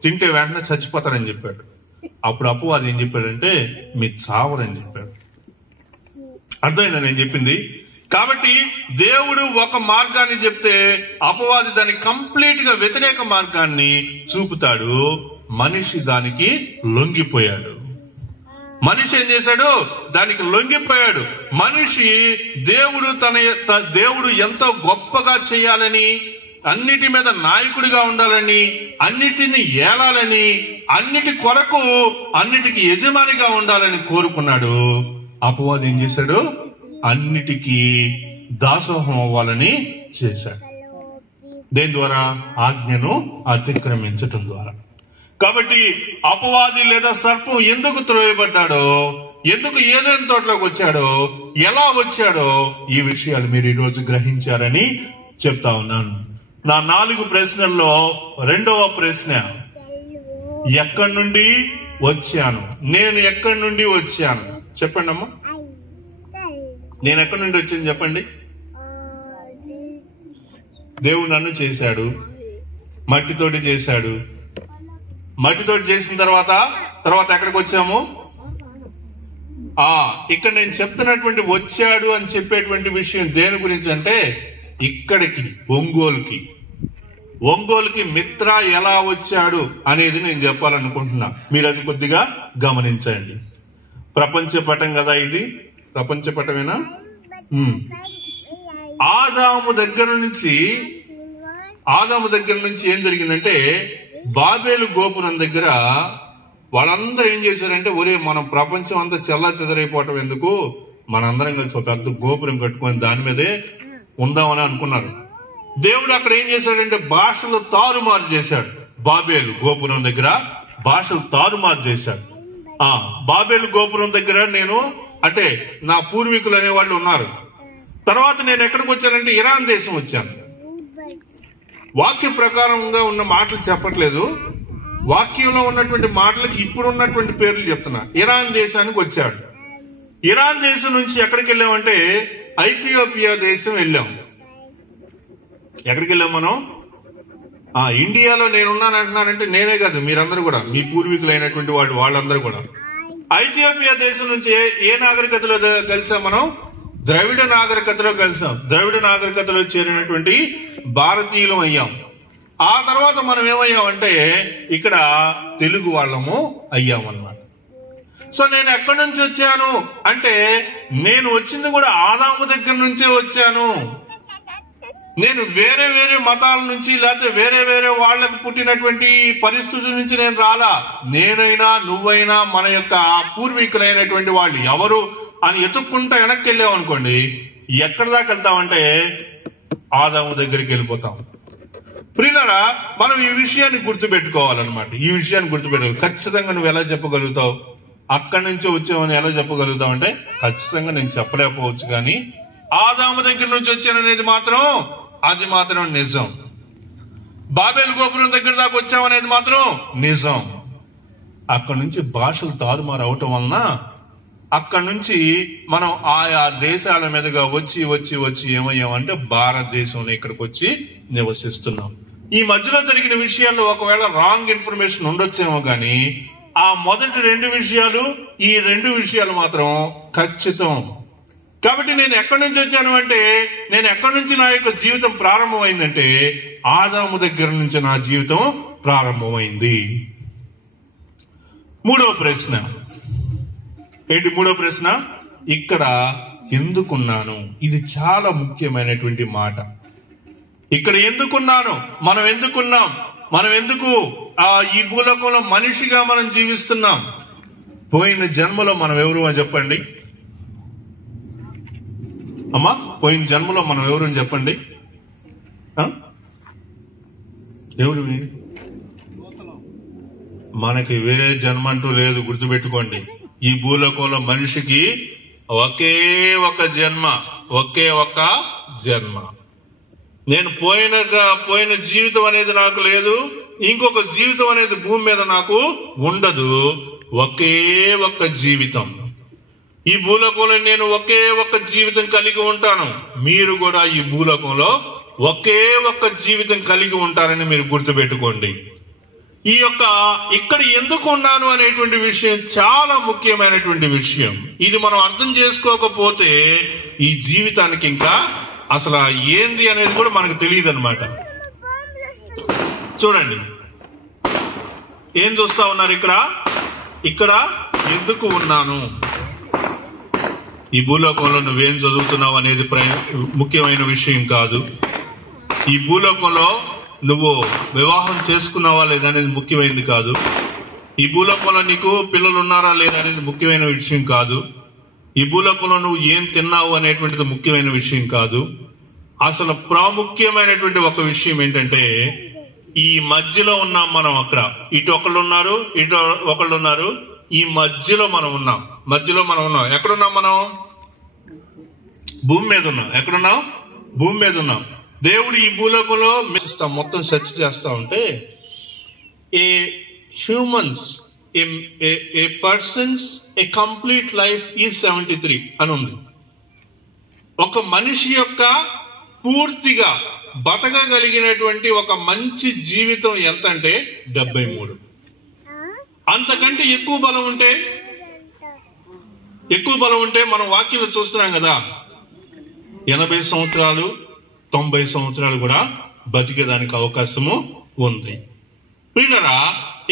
తింటే వెంటనే చచ్చిపోతారని చెప్పాడు. అప్పుడు అపవాది ఏం చెప్పాడంటే, మీ చావరని చెప్పాడు. అర్థమైందా నేను చెప్పింది? కాబట్టి దేవుడు ఒక మార్గాన్ని చెప్తే అపవాది దాన్ని కంప్లీట్ గా వ్యతిరేక మార్గాన్ని చూపుతాడు. మనిషి దానికి లొంగిపోయాడు. మనిషి ఏం చేశాడు? దానికి లొంగిపోయాడు. మనిషి దేవుడు ఎంతో గొప్పగా చేయాలని, అన్నిటి మీద నాయకుడిగా ఉండాలని, అన్నిటిని ఏలాలని, అన్నిటి కొరకు అన్నిటికి యజమానిగా ఉండాలని కోరుకున్నాడు. అపవాది ఏం చేశాడు? అన్నిటికీ దాసోహం అవ్వాలని చేశాడు. దేని ద్వారా? ఆజ్ఞను అతిక్రమించటం ద్వారా. కాబట్టి అపవాది లేదా సర్పం ఎందుకు త్రోయబడ్డాడో, ఎందుకు ఏదైనా తోటలోకి వచ్చాడో, ఎలా వచ్చాడో, ఈ విషయాలు మీరు ఈరోజు గ్రహించారని చెప్తా ఉన్నాను. నా 4 ప్రశ్నల్లో రెండవ ప్రశ్న, ఎక్కడి నుండి వచ్చాను? నేను ఎక్కడి నుండి వచ్చాను? చెప్పండి అమ్మా. నేను ఎక్కడి నుండి వచ్చాను చెప్పండి. దేవుడు నన్ను చేశాడు, మట్టితోటి చేశాడు. మట్టితోటి చేసిన తర్వాత ఎక్కడికి వచ్చాము? ఇక్కడ నేను చెప్తున్నటువంటి వచ్చాడు అని చెప్పేటువంటి విషయం దేని గురించి అంటే, ఇక్కడికి ఒంగోలుకి మిత్ర ఎలా వచ్చాడు అనేది నేను చెప్పాలనుకుంటున్నా. మీరు అది కొద్దిగా గమనించండి. ప్రపంచ పటం కదా ఇది, ప్రపంచ పటమేనా? ఆదాము దగ్గర నుంచి ఏం జరిగిందంటే, బాబేలు గోపురం దగ్గర వాళ్ళందరూ ఏం చేశారంటే, ఒరే మనం ప్రపంచం అంతా చెల్లా చెదరైపోవటం ఎందుకు, మనందరం కలిసి ఒక పెద్ద గోపురం కట్టుకొని దాని మీదే ఉందామని అనుకున్నారు. దేవుడు అక్కడ ఏం చేశాడంటే భాషలు తారుమారు చేశాడు. బాబేలు గోపురం దగ్గర భాషలు తారుమారు చేశాడు. బాబేలు గోపురం దగ్గర నేను అంటే నా పూర్వీకులు అనేవాళ్ళు ఉన్నారు. తర్వాత నేను ఎక్కడికి వచ్చానంటే ఇరాన్ దేశం వచ్చాను. వాక్య ప్రకారంగా ఉన్న మాటలు చెప్పట్లేదు, వాక్యంలో ఉన్నటువంటి మాటలకి ఇప్పుడు ఉన్నటువంటి పేర్లు చెప్తున్నా. ఇరాన్ దేశానికి వచ్చాడు. ఇరాన్ దేశం నుంచి ఎక్కడికి వెళ్ళామంటే ఐథియోపియా దేశం వెళ్ళాం. ఎక్కడికి వెళ్ళాం మనం? ఇండియాలో నేనున్నాను అంటున్నానంటే నేనే కాదు, మీరందరూ కూడా, మీ పూర్వీకులైనటువంటి వాళ్ళందరూ కూడా. ఐథియోపియా దేశం నుంచి ఏ నాగరికతలో కలిసాం మనం? ద్రవిడ నాగరికతలో కలిసాం. ద్రవిడ నాగరికతలో చేరినటువంటి భారతీయులం అయ్యాం. ఆ తర్వాత మనం ఏమయ్యామంటే ఇక్కడ తెలుగు వాళ్ళము అయ్యామన్నమాట. సో నేను ఎక్కడి నుంచి వచ్చాను అంటే, నేను వచ్చింది కూడా ఆదాము దగ్గర నుంచే వచ్చాను. నేను వేరే మతాల నుంచి లేకపోతే వేరే వాళ్లకు పుట్టినటువంటి పరిస్థితుల నుంచి నేను రాలా. నేనైనా నువ్వైనా మన యొక్క పూర్వీకులైనటువంటి వాళ్ళు ఎవరు అని ఎత్తుక్కుంటా వెనక్కి వెళ్ళాం అనుకోండి, ఎక్కడి దాకా వెళ్తామంటే ఆదాము దగ్గరికి వెళ్ళిపోతాం. ప్రియులారా, మనం ఈ విషయాన్ని గుర్తుపెట్టుకోవాలన్నమాట. ఈ విషయాన్ని గుర్తుపెట్టుకోవాలి. ఖచ్చితంగా నువ్వు ఎలా చెప్పగలుగుతావు? అక్కడి నుంచి వచ్చామని ఎలా చెప్పగలుగుతావు అంటే, ఖచ్చితంగా నేను చెప్పలేకపోవచ్చు, కానీ ఆదాము దగ్గర నుంచి వచ్చాననేది మాత్రం అది మాత్రం నిజం. బాబేలు గోపురం దగ్గర దాకా వచ్చామనేది మాత్రం నిజం. అక్కడి నుంచి భాషలు తారుమారు అవటం వలన అక్కడి నుంచి మనం ఆయా దేశాల మీదుగా వచ్చి ఏమయ్యామంటే భారతదేశంలో ఇక్కడికి వచ్చి నివసిస్తున్నాం. ఈ మధ్యలో జరిగిన విషయాల్లో ఒకవేళ రాంగ్ ఇన్ఫర్మేషన్ ఉండొచ్చేమో కానీ ఆ మొదటి 2 విషయాలు, ఈ 2 విషయాలు మాత్రం ఖచ్చితం. కాబట్టి నేను ఎక్కడి నుంచి వచ్చాను అంటే, నేను ఎక్కడి నుంచి నా యొక్క జీవితం ప్రారంభమైందంటే ఆదాము దగ్గర నుంచి నా జీవితం ప్రారంభమైంది. మూడవ ప్రశ్న ఏంటి? మూడవ ప్రశ్న, ఇక్కడ ఎందుకున్నాను? ఇది చాలా ముఖ్యమైనటువంటి మాట. ఇక్కడ ఎందుకున్నాను? మనం ఎందుకున్నాం? మనం ఎందుకు ఈ భూలోకంలో మనిషిగా మనం జీవిస్తున్నాం? పోయిన జన్మలో మనం ఎవరు అని చెప్పండి అమ్మా. పోయిన జన్మలో మనం ఎవరు అని చెప్పండి. ఎవరు? మనకి వేరే జన్మ అంటూ లేదు, గుర్తుపెట్టుకోండి. ఈ భూలోకంలో మనిషికి ఒకే ఒక జన్మ. నేను పోయిన జీవితం అనేది నాకు లేదు, ఇంకొక జీవితం అనేది భూమి మీద నాకు ఉండదు. ఒకే ఒక్క జీవితం. ఈ భూలోకంలో నేను ఒకే ఒక్క జీవితం కలిగి ఉంటాను. మీరు కూడా ఈ భూలోకంలో ఒకే ఒక్క జీవితం కలిగి ఉంటారని మీరు గుర్తుపెట్టుకోండి. ఇక్కడ ఎందుకు ఉన్నాను అనేటువంటి విషయం చాలా ముఖ్యమైనటువంటి విషయం. ఇది మనం అర్థం చేసుకోకపోతే ఈ జీవితానికి ఇంకా అసలు ఏంది అనేది కూడా మనకు తెలియదు అనమాట. చూడండి ఏం చూస్తా ఉన్నారు ఇక్కడ ఎందుకు ఉన్నాను, ఈ భూలోకంలో నువ్వేం చదువుతున్నావు అనేది ముఖ్యమైన విషయం కాదు. ఈ భూలోకంలో నువ్వు వివాహం చేసుకున్నావా లేదా అనేది ముఖ్యమైనది కాదు. ఈ భూలోకంలో నీకు పిల్లలు ఉన్నారా లేదా అనేది ముఖ్యమైన విషయం కాదు. ఈ భూలోకంలో నువ్వు ఏం తిన్నావు అనేటువంటిది ముఖ్యమైన విషయం కాదు. అసలు ప్రాముఖ్యమైనటువంటి ఒక విషయం ఏంటంటే, ఈ మధ్యలో ఉన్నాం మనం. అక్కడ ఇటు ఒకళ్ళు ఉన్నారు, ఇటు ఒకళ్ళు ఉన్నారు, ఈ మధ్యలో మనం ఉన్నాం. ఎక్కడున్నాం మనం? భూమి మీద ఉన్నాం. ఎక్కడున్నాం? భూమి మీద ఉన్నాం. దేవుడు ఈ భూలోకంలో మొత్తం సెర్చ్ చేస్తా ఉంటే, ఏ హ్యూమన్స్ ఏ persons a complete life is 73 అని ఉంది. ఒక మనిషి యొక్క పూర్తిగా బతకగలిగినటువంటి ఒక మంచి జీవితం ఎంత అంటే 73. అంతకంటే ఎక్కువ బలం ఉంటే మనం వాక్యంలో చూస్తున్నాం కదా, 80 సంవత్సరాలు 90 సంవత్సరాలు కూడా బతికేదానికి అవకాశము ఉంది. పిల్లరా,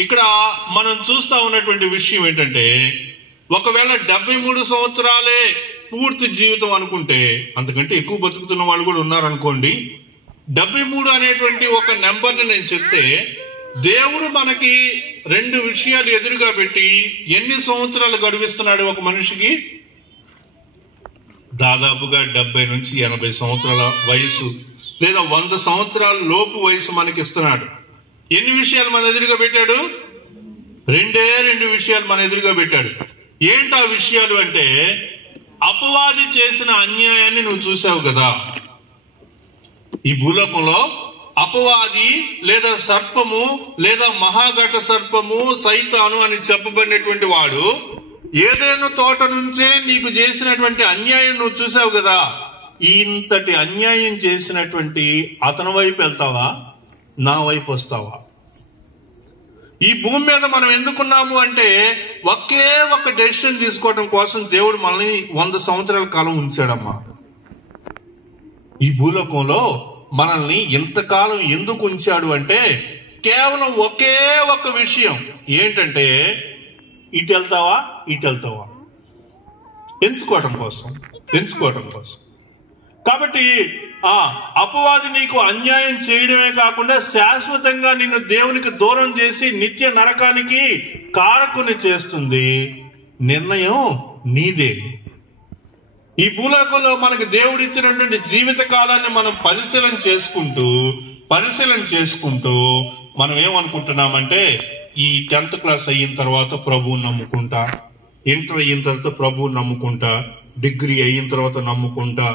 ఇక్కడ మనం చూస్తా ఉన్నటువంటి విషయం ఏంటంటే, ఒకవేళ 73 సంవత్సరాలే పూర్తి జీవితం అనుకుంటే, అంతకంటే ఎక్కువ బతుకుతున్న వాళ్ళు కూడా ఉన్నారనుకోండి. 73 అనేటువంటి ఒక నెంబర్ని నేను చెప్తే, దేవుడు మనకి 2 విషయాలు ఎదురుగా పెట్టి ఎన్ని సంవత్సరాలు గడువిస్తున్నాడు ఒక మనిషికి? దాదాపుగా 70 నుంచి 80 సంవత్సరాల వయసు లేదా 100 సంవత్సరాల లోపు వయసు మనకి ఇస్తున్నాడు. ఎన్ని విషయాలు మన ఎదురుగా పెట్టాడు? 2 విషయాలు మన ఎదురుగా పెట్టాడు. ఏంటా విషయాలు అంటే, అపవాది చేసిన అన్యాయాన్ని నువ్వు చూసావు కదా. ఈ భూలోకంలో అపవాది లేదా సర్పము లేదా మహాఘట సర్పము, సైతాను అని చెప్పబడినటువంటి వాడు ఏదైనా తోట నుంచే నీకు చేసినటువంటి అన్యాయం నువ్వు చూసావు కదా. ఇంతటి అన్యాయం చేసినటువంటి అతని వైపు వెళ్తావా, నా వైపు వస్తావా? ఈ భూమి మీద మనం ఎందుకున్నాము అంటే, ఒకే ఒక డెసిషన్ తీసుకోవడం కోసం దేవుడు మనల్ని 100 సంవత్సరాల కాలం ఉంచాడమ్మా. ఈ భూలోకంలో మనల్ని ఇంతకాలం ఎందుకు ఉంచాడు అంటే, కేవలం ఒకే ఒక విషయం ఏంటంటే, ఇటు వెళ్తావా ఎంచుకోవటం కోసం. కాబట్టి అపవాది నీకు అన్యాయం చేయడమే కాకుండా శాశ్వతంగా నిన్ను దేవునికి దూరం చేసి నిత్య నరకానికి కారకుని చేస్తుంది. నిర్ణయం నీదే. ఈ భూలోకంలో మనకు దేవుడు ఇచ్చినటువంటి జీవిత కాలాన్ని మనం పరిశీలన చేసుకుంటూ మనం ఏమనుకుంటున్నామంటే, ఈ 10th క్లాస్ అయిన తర్వాత ప్రభువుని నమ్ముకుంటా, ఇంటర్ అయిన తర్వాత ప్రభువుని నమ్ముకుంటా, డిగ్రీ అయిన తర్వాత నమ్ముకుంటా,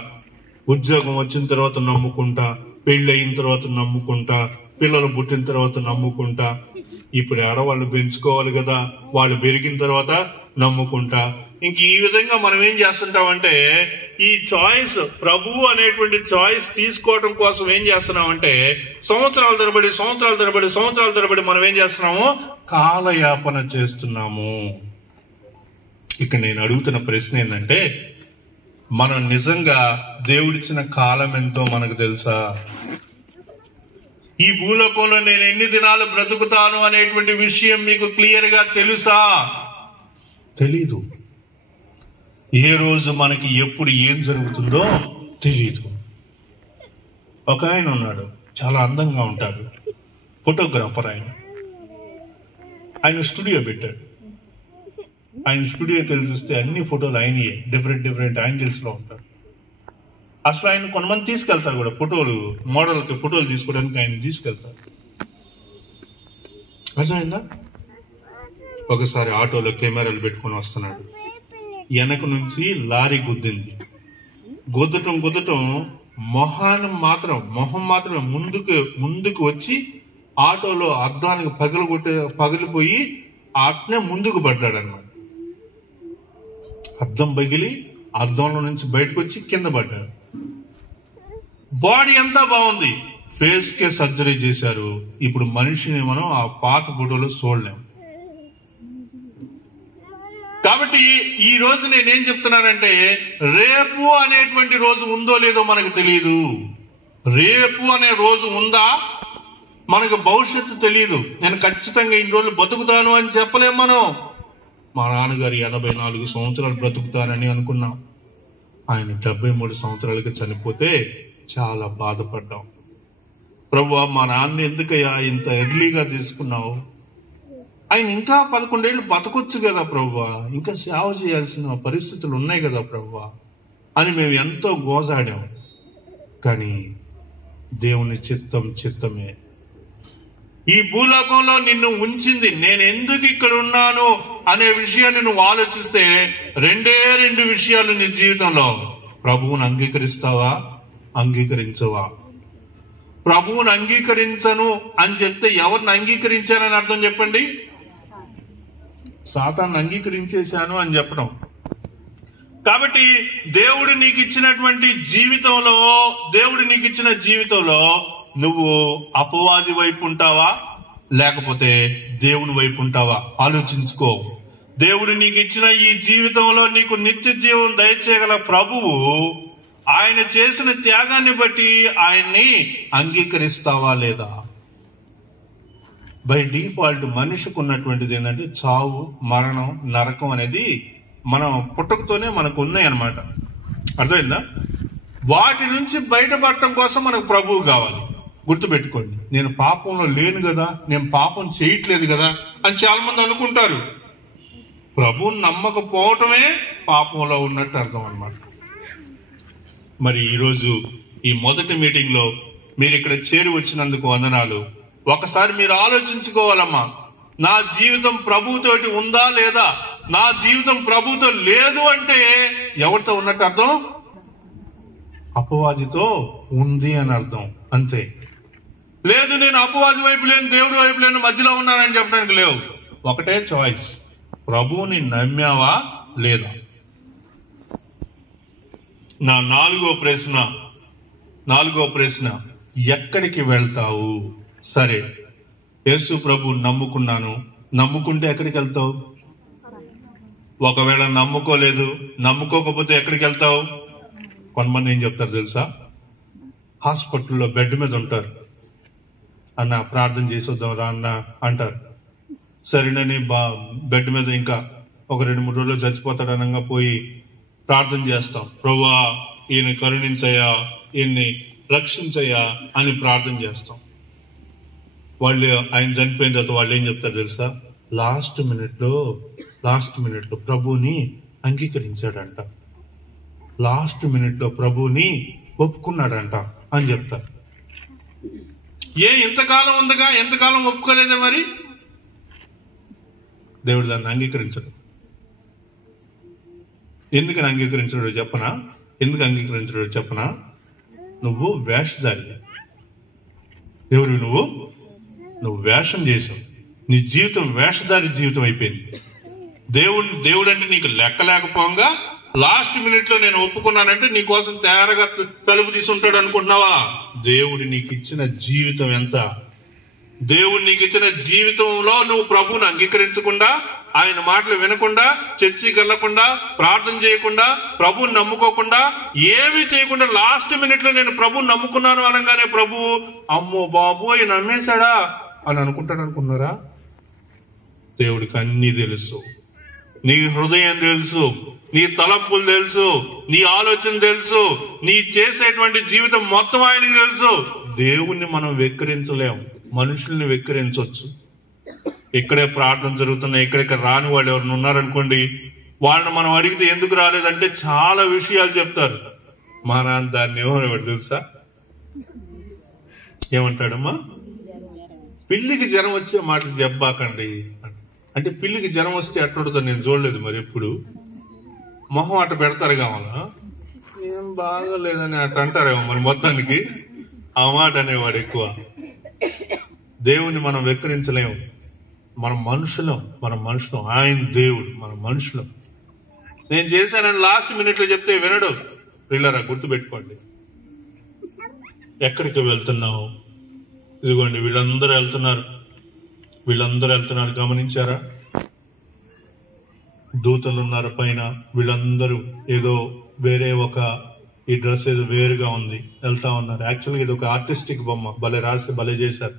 ఉద్యోగం వచ్చిన తర్వాత నమ్ముకుంటా, పెళ్లి అయిన తర్వాత నమ్ముకుంటా, పిల్లలు పుట్టిన తర్వాత నమ్ముకుంటా, ఇప్పుడు ఆడవాళ్ళు పెంచుకోవాలి కదా, వాళ్ళు పెరిగిన తర్వాత నమ్ముకుంటా. ఇంక ఈ విధంగా మనం ఏం చేస్తుంటామంటే, ఈ చాయిస్, ప్రభువు అనేటువంటి చాయిస్ తీసుకోవడం కోసం ఏం చేస్తున్నామంటే, సంవత్సరాల తరబడి మనం ఏం చేస్తున్నాము? కాలయాపన చేస్తున్నాము. ఇక నేను అడుగుతున్న ప్రశ్న ఏంటంటే, మనం నిజంగా దేవుడిచ్చిన కాలం ఎంతో మనకు తెలుసా? ఈ భూలోకంలో నేను ఎన్ని దినాలు బ్రతుకుతాను అనేటువంటి విషయం మీకు క్లియర్ గా తెలుసా? తెలీదు. ఏ రోజు మనకి ఎప్పుడు ఏం జరుగుతుందో తెలీదు. ఒక ఆయన ఉన్నాడు, చాలా అందంగా ఉంటాడు, ఫోటోగ్రాఫర్. ఆయన స్టూడియో పెట్టాడు. ఆయన స్టూడియోకి వెళ్ళి చూస్తే అన్ని ఫోటోలు ఆయనయే, డిఫరెంట్ యాంగిల్స్ లో ఉంటారు. అసలు ఆయన కొంతమంది తీసుకెళ్తారు కూడా, మోడల్కి ఫోటోలు తీసుకోవడానికి ఆయన తీసుకెళ్తారు. అర్థమైందా? ఒకసారి ఆటోలో కెమెరాలు పెట్టుకుని వస్తున్నాడు, వెనక నుంచి లారీ గుద్దింది. గుద్దటం మొహం మాత్రం ముందుకు వచ్చి ఆటోలో అద్దానికి పగిలిపోయి అట్నే ముందుకు పడ్డాడు అన్నమాట. అద్దం పగిలి అద్దంలో నుంచి బయటకు వచ్చి కింద పడ్డాడు. బాడీ అంతా బాగుంది, ఫేస్ కే సర్జరీ చేశారు. ఇప్పుడు మనిషిని మనం ఆ పాత ఫోటోలో చూడలేం. కాబట్టి ఈ రోజు నేనేం చెప్తున్నానంటే, రేపు అనేటువంటి రోజు ఉందో లేదో మనకు తెలియదు. రేపు అనే రోజు ఉందా? మనకు భవిష్యత్తు తెలియదు. నేను ఖచ్చితంగా ఇన్ని రోజులు బతుకుతాను అని చెప్పలేం మనం. మా నాన్నగారు 84 సంవత్సరాలు బ్రతుకుతారని అనుకున్నాం. ఆయన 73 సంవత్సరాలకి చనిపోతే చాలా బాధపడ్డాం. ప్రభువా, మా నాన్న ఎందుకయ్యా ఇంత ఎర్లీగా తీసుకున్నావు? ఆయన ఇంకా 11 ఏళ్ళు బతకొచ్చు కదా ప్రభువా, ఇంకా సేవ చేయాల్సిన పరిస్థితులు ఉన్నాయి కదా ప్రభువా అని మేము ఎంతో గోజాడాం. కానీ దేవుని చిత్తమే. ఈ భూలోకంలో నిన్ను ఉంచింది నేను ఎందుకు ఇక్కడ ఉన్నాను అనే విషయాన్ని నువ్వు ఆలోచిస్తే 2 విషయాలు నీ జీవితంలో. ప్రభువుని అంగీకరిస్తావా, అంగీకరించవా? ప్రభువుని అంగీకరించను అని చెప్తే ఎవరిని అంగీకరించానని అర్థం చెప్పండి? సాతాన్ని అంగీకరించేశాను అని చెప్పడం. కాబట్టి దేవుడు నీకు ఇచ్చినటువంటి జీవితంలో నువ్వు అపవాది వైపు ఉంటావా లేకపోతే దేవుని వైపు ఉంటావా? ఆలోచించుకో. దేవుడు నీకు ఇచ్చిన ఈ జీవితంలో నీకు నిత్య జీవం దయచేయగల ప్రభువు ఆయన చేసిన త్యాగాన్ని బట్టి ఆయన్ని అంగీకరిస్తావా లేదా? బై డిఫాల్ట్ మనిషికి ఉన్నటువంటిది ఏంటంటే చావు, మరణం, నరకం అనేది మనం పుట్టకతోనే మనకు ఉన్నాయి అన్నమాట. అర్థమైందా? వాటి నుంచి బయటపడటం కోసం మనకు ప్రభువు కావాలి. గుర్తుపెట్టుకోండి, నేను పాపంలో లేను కదా, నేను పాపం చేయట్లేదు కదా అని చాలా మంది అనుకుంటారు. ప్రభువుని నమ్మకపోవటమే పాపంలో ఉన్నట్టు అర్థం అన్నమాట. మరి ఈరోజు ఈ మొదటి మీటింగ్ లో మీరు ఇక్కడ చేరి వచ్చినందుకు వందనాలు. ఒకసారి మీరు ఆలోచించుకోవాలమ్మా, నా జీవితం ప్రభువుతోటి ఉందా లేదా? నా జీవితం ప్రభువుతో లేదు అంటే ఎవరితో ఉన్నట్టు అర్థం? అపవాదితో ఉంది అని అర్థం, అంతే. లేదు, నేను అపవాది వైపు లేను, దేవుడి వైపు లేను, మధ్యలో ఉన్నానని చెప్పడానికి లేవు. ఒకటే చాయిస్, ప్రభువుని నమ్మావా లేదా? నా నాలుగో ప్రశ్న ఎక్కడికి వెళ్తావు? సరే, యేసు ప్రభు నమ్ముకుంటే ఎక్కడికి వెళ్తావు? ఒకవేళ నమ్ముకోకపోతే ఎక్కడికి వెళ్తావు? కొంతమంది ఏం చెప్తారు తెలుసా? హాస్పిటల్లో బెడ్ మీద ఉంటారు. అన్న ప్రార్థన చేసొద్దాం రా అన్న అంటారు. సరేనని బెడ్ మీద ఇంకా ఒక 2-3 రోజులు చచ్చిపోతాడు అనగా పోయి ప్రార్థన చేస్తాం. ప్రభువా, ఈయన కరుణించయ్యా, ఈయన్ని రక్షించయ్యా అని ప్రార్థన చేస్తాం. వాళ్ళు ఆయన చనిపోయిన తర్వాత వాళ్ళు ఏం చెప్తారు తెలుసా? లాస్ట్ మినిట్ లో ప్రభువుని అంగీకరించాడంట, లాస్ట్ మినిట్ లో ప్రభువుని ఒప్పుకున్నాడంట అని చెప్తారు. ఇంతకాలం ఉందగా, ఎంతకాలం ఒప్పుకోలేదే? మరి దేవుడు దాన్ని అంగీకరించడు. ఎందుకు అంగీకరించడో చెప్పనా? నువ్వు వేషధారి. ఎవరు నువ్వు వేషం చేసావు. నీ జీవితం వేషధారి జీవితం అయిపోయింది. దేవుడు అంటే నీకు లెక్క లేకపోగా లాస్ట్ మినిట్ లో నేను ఒప్పుకున్నానంటే నీకోసం తయారుగా తలుపు తీసుంటాడు అనుకుంటున్నావా? దేవుడు నీకు ఇచ్చిన జీవితం ఎంత? దేవుడు నీకు ఇచ్చిన జీవితంలో నువ్వు ప్రభువుని అంగీకరించకుండా, ఆయన మాటలు వినకుండా, చర్చికి వెళ్లకుండా, ప్రార్థన చేయకుండా, ప్రభువుని నమ్ముకోకుండా, ఏమీ చేయకుండా లాస్ట్ మినిట్ లో నేను ప్రభువుని నమ్ముకున్నాను అనగానే ప్రభువు అమ్మో బాబోయ్ నమ్మేశాడా అని అనుకుంటాడు అనుకున్నారా? దేవుడికి అన్ని తెలుసు. నీ హృదయం తెలుసు, నీ తలంపులు తెలుసు, నీ ఆలోచన తెలుసు, నీ చేసేటువంటి జీవితం మొత్తం ఆయనకి తెలుసు. దేవుణ్ణి మనం వెక్కిరించలేం, మనుషుల్ని వెక్కిరించవచ్చు. ఇక్కడే ప్రార్థన జరుగుతున్నాయి, ఇక్కడికి రాని వాళ్ళు ఎవరైనా ఉన్నారనుకోండి, వాళ్ళని మనం అడిగితే ఎందుకు రాలేదంటే చాలా విషయాలు చెప్తారు. మా నాన్న దాన్ని ఏమనేవాడు తెలుసా? ఏమంటాడమ్మా? పిల్లికి జ్వరం వచ్చే మాటలు చెప్పాకండి అంటే, పిల్లికి జ్వరం వస్తే అట్టుంటుందో నేను చూడలేదు. మరి ఎప్పుడు మొహం అట్ట పెడతారు కావాలా, ఏం బాగోలేదని అట్ట అంటారేమో. మరి మొత్తానికి ఆ మాట అనేవాడు ఎక్కువ. దేవుని మనం వెక్కిరించలేము. మనం మనుషులం, ఆయన దేవుడు, మనం మనుషులం. నేను చేశానని లాస్ట్ మినిట్ లో చెప్తే వినడు. పిల్లరా, గుర్తుపెట్టుకోండి. ఎక్కడికి వెళ్తున్నావు? ఇదిగోండి వీళ్ళందరూ వెళ్తున్నారు, గమనించారా? దూతలు ఉన్నారు పైన, వీళ్ళందరూ ఏదో వేరే ఈ డ్రెస్ ఏదో వేరుగా ఉంది, వెళ్తా ఉన్నారు. యాక్చువల్గా ఇది ఒక ఆర్టిస్టిక్ బొమ్మ, భలే రాసి భలే చేశారు.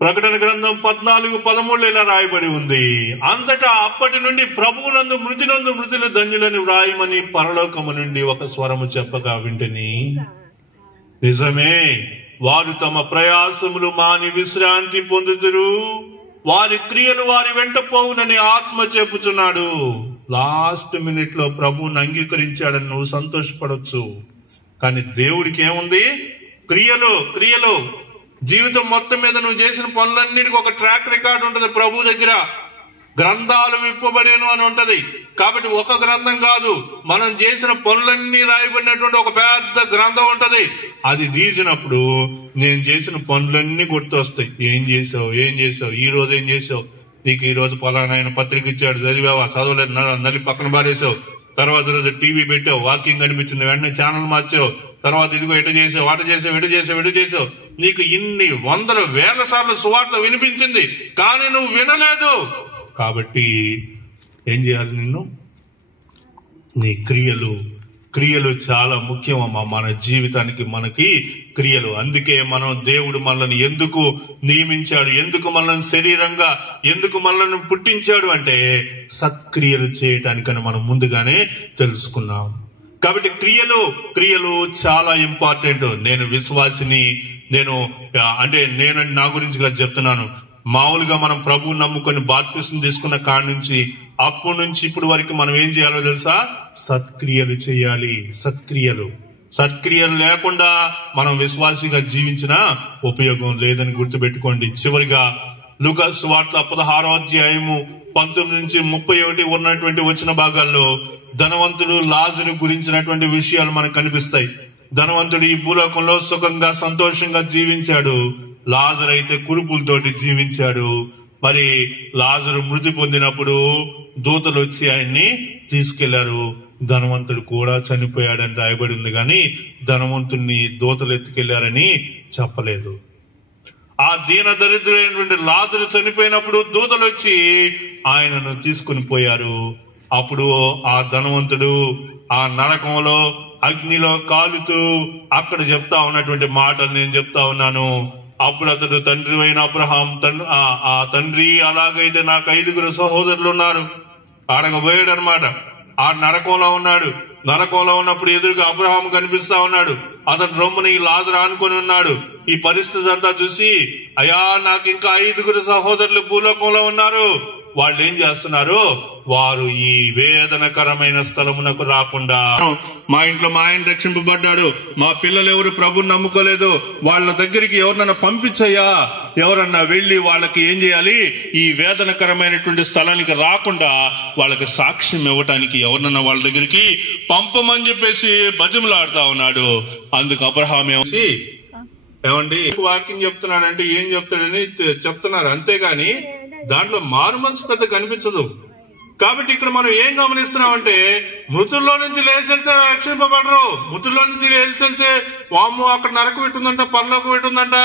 ప్రకటన గ్రంథం 14:13 ఇలా రాయబడి ఉంది, అంతటా అప్పటి నుండి ప్రభువునందు మృతులు ధన్యులని వ్రాయమని పరలోకము నుండి ఒక స్వరము చెప్పగా వింటిని. నిజమే, వారు తమ ప్రయాసములు మాని విశ్రాంతి పొందుదురు, వారి క్రియలు వారి వెంట పోవునని ఆత్మ చెప్పుచున్నాడు. లాస్ట్ మినిట్ లో ప్రభువుని అంగీకరించాడని నువ్వు సంతోషపడవచ్చు, కానీ దేవుడికి ఏముంది? క్రియలు. జీవితం మొత్తం మీద నువ్వు చేసిన పనులన్నిటికీ ఒక ట్రాక్ రికార్డ్ ఉంటుంది ప్రభు దగ్గర. గ్రంథాలు విప్పబడేను అని ఉంటది. కాబట్టి ఒక గ్రంథం కాదు, మనం చేసిన పనులన్నీ రాయబడినటువంటి ఒక పెద్ద గ్రంథం ఉంటది. అది తీసినప్పుడు నేను చేసిన పనులన్నీ గుర్తొస్తాయి. ఏం చేసావు, ఈ రోజు ఏం చేసావు, నీకు ఈ రోజు పలానా ఆయన పత్రిక ఇచ్చాడు, చదివావా, చదవలేదు, నల్లి పక్కన బారేసావు, తర్వాత రోజు టీవీ పెట్టావు, వాకింగ్ కనిపించింది, వెంటనే ఛానల్ మార్చావు, తర్వాత ఇదిగో ఇటు చేసావు, ఇటు చేసావు. నీకు ఇన్ని వందల వేల సార్లు సువార్త వినిపించింది, కానీ నువ్వు వినలేదు. కాబట్టి ఏం చేయాలి? నీ క్రియలు చాలా ముఖ్యమమ్మా మన జీవితానికి. మనకి క్రియలు, అందుకే మనం దేవుడు మనల్ని ఎందుకు నియమించాడు, ఎందుకు మనల్ని శరీరంగా, ఎందుకు మనల్ని పుట్టించాడు అంటే సత్క్రియలు చేయటానికని మనం ముందుగానే తెలుసుకున్నాం. కాబట్టి క్రియలు చాలా ఇంపార్టెంట్. నేను విశ్వాసిని, నేను నా గురించి చెప్తున్నాను. మామూలుగా మనం ప్రభువు నమ్ముకొని బాప్తిసం తీసుకున్న కాడి నుంచి అప్పటి నుంచి ఇప్పుడు వరకు మనం ఏం చేయాలో తెలుసా? సత్క్రియలు చేయాలి. సత్క్రియలు లేకుండా మనం విశ్వాసిగా జీవించిన ఉపయోగం లేదని గుర్తుపెట్టుకోండి. చివరిగా లూకా సువార్త 16వ అధ్యాయము 19 నుంచి 31 ఉన్నటువంటి వచ్చిన భాగాల్లో ధనవంతుడు లాజరు గురించినటువంటి విషయాలు మనకు కనిపిస్తాయి. ధనవంతుడు ఈ భూలోకంలో సుఖంగా సంతోషంగా జీవించాడు, లాజరు అయితే కురుపులతోటి జీవించాడు. మరి లాజరు మృతి పొందినప్పుడు దూతలు వచ్చి ఆయన్ని తీసుకెళ్లారు. ధనవంతుడు కూడా చనిపోయాడని రాయబడి ఉంది, కానీ ధనవంతుడిని దూతలు ఎత్తుకెళ్లారని చెప్పలేదు. ఆ దీన దరిద్రుడైనటువంటి లాజరు చనిపోయినప్పుడు దూతలు వచ్చి ఆయనను తీసుకుని పోయారు. అప్పుడు ఆ ధనవంతుడు ఆ నరకంలో అగ్నిలో కాలుతూ అక్కడ చెప్తా ఉన్నటువంటి మాటలు నేను చెప్తా ఉన్నాను. అప్పుడు అతడు తండ్రి అయిన అబ్రహాం ఆ తండ్రి, అలాగైతే నాకు 5 సహోదరులు ఉన్నారు అడగబోయాడు అనమాట. ఆ నరకంలో ఉన్నాడు. నరకంలో ఉన్నప్పుడు ఎదురుగా అబ్రహాం కనిపిస్తా ఉన్నాడు. అతను రొమ్ముని లాజరు ఆనుకొని ఉన్నాడు. ఈ పరిస్థితి అంతా చూసి, అయ్యా నాకు ఇంకా 5 సహోదరులు భూలోకంలో ఉన్నారు, వాళ్ళు ఏం చేస్తున్నారు? వారు ఈ వేదనకరమైన స్థలమునకు రాకుండా, మా ఇంట్లో మా ఆయన రక్షింపబడ్డాడు, మా పిల్లలు ఎవరు ప్రభుని నమ్ముకోలేదు, వాళ్ళ దగ్గరికి ఎవరినన్నా పంపించయ్యా, ఎవరన్నా వెళ్ళి వాళ్ళకి ఏం చేయాలి? ఈ వేదనకరమైనటువంటి స్థలానికి రాకుండా వాళ్ళకి సాక్ష్యం ఇవ్వటానికి ఎవరినన్నా వాళ్ళ దగ్గరికి పంపమని చెప్పేసి బతిమలాడుతా ఉన్నాడు. అందుకు అబ్రహాం ఏమండి వాక్యం చెప్తున్నాడంటే ఏం చెప్తాడని చెప్తున్నారు, అంతేగాని దాంట్లో మారు మనసు పెద్ద కనిపించదు. కాబట్టి ఇక్కడ మనం ఏం గమనిస్తున్నామంటే, మృతుల్లో నుంచి లేచెళ్తే రక్షింపబడరు, మృతుల్లో నుంచి లేచెళ్తే వాము అక్కడ నరకం పెట్టుందంట, పరలోకం పెట్టుందంట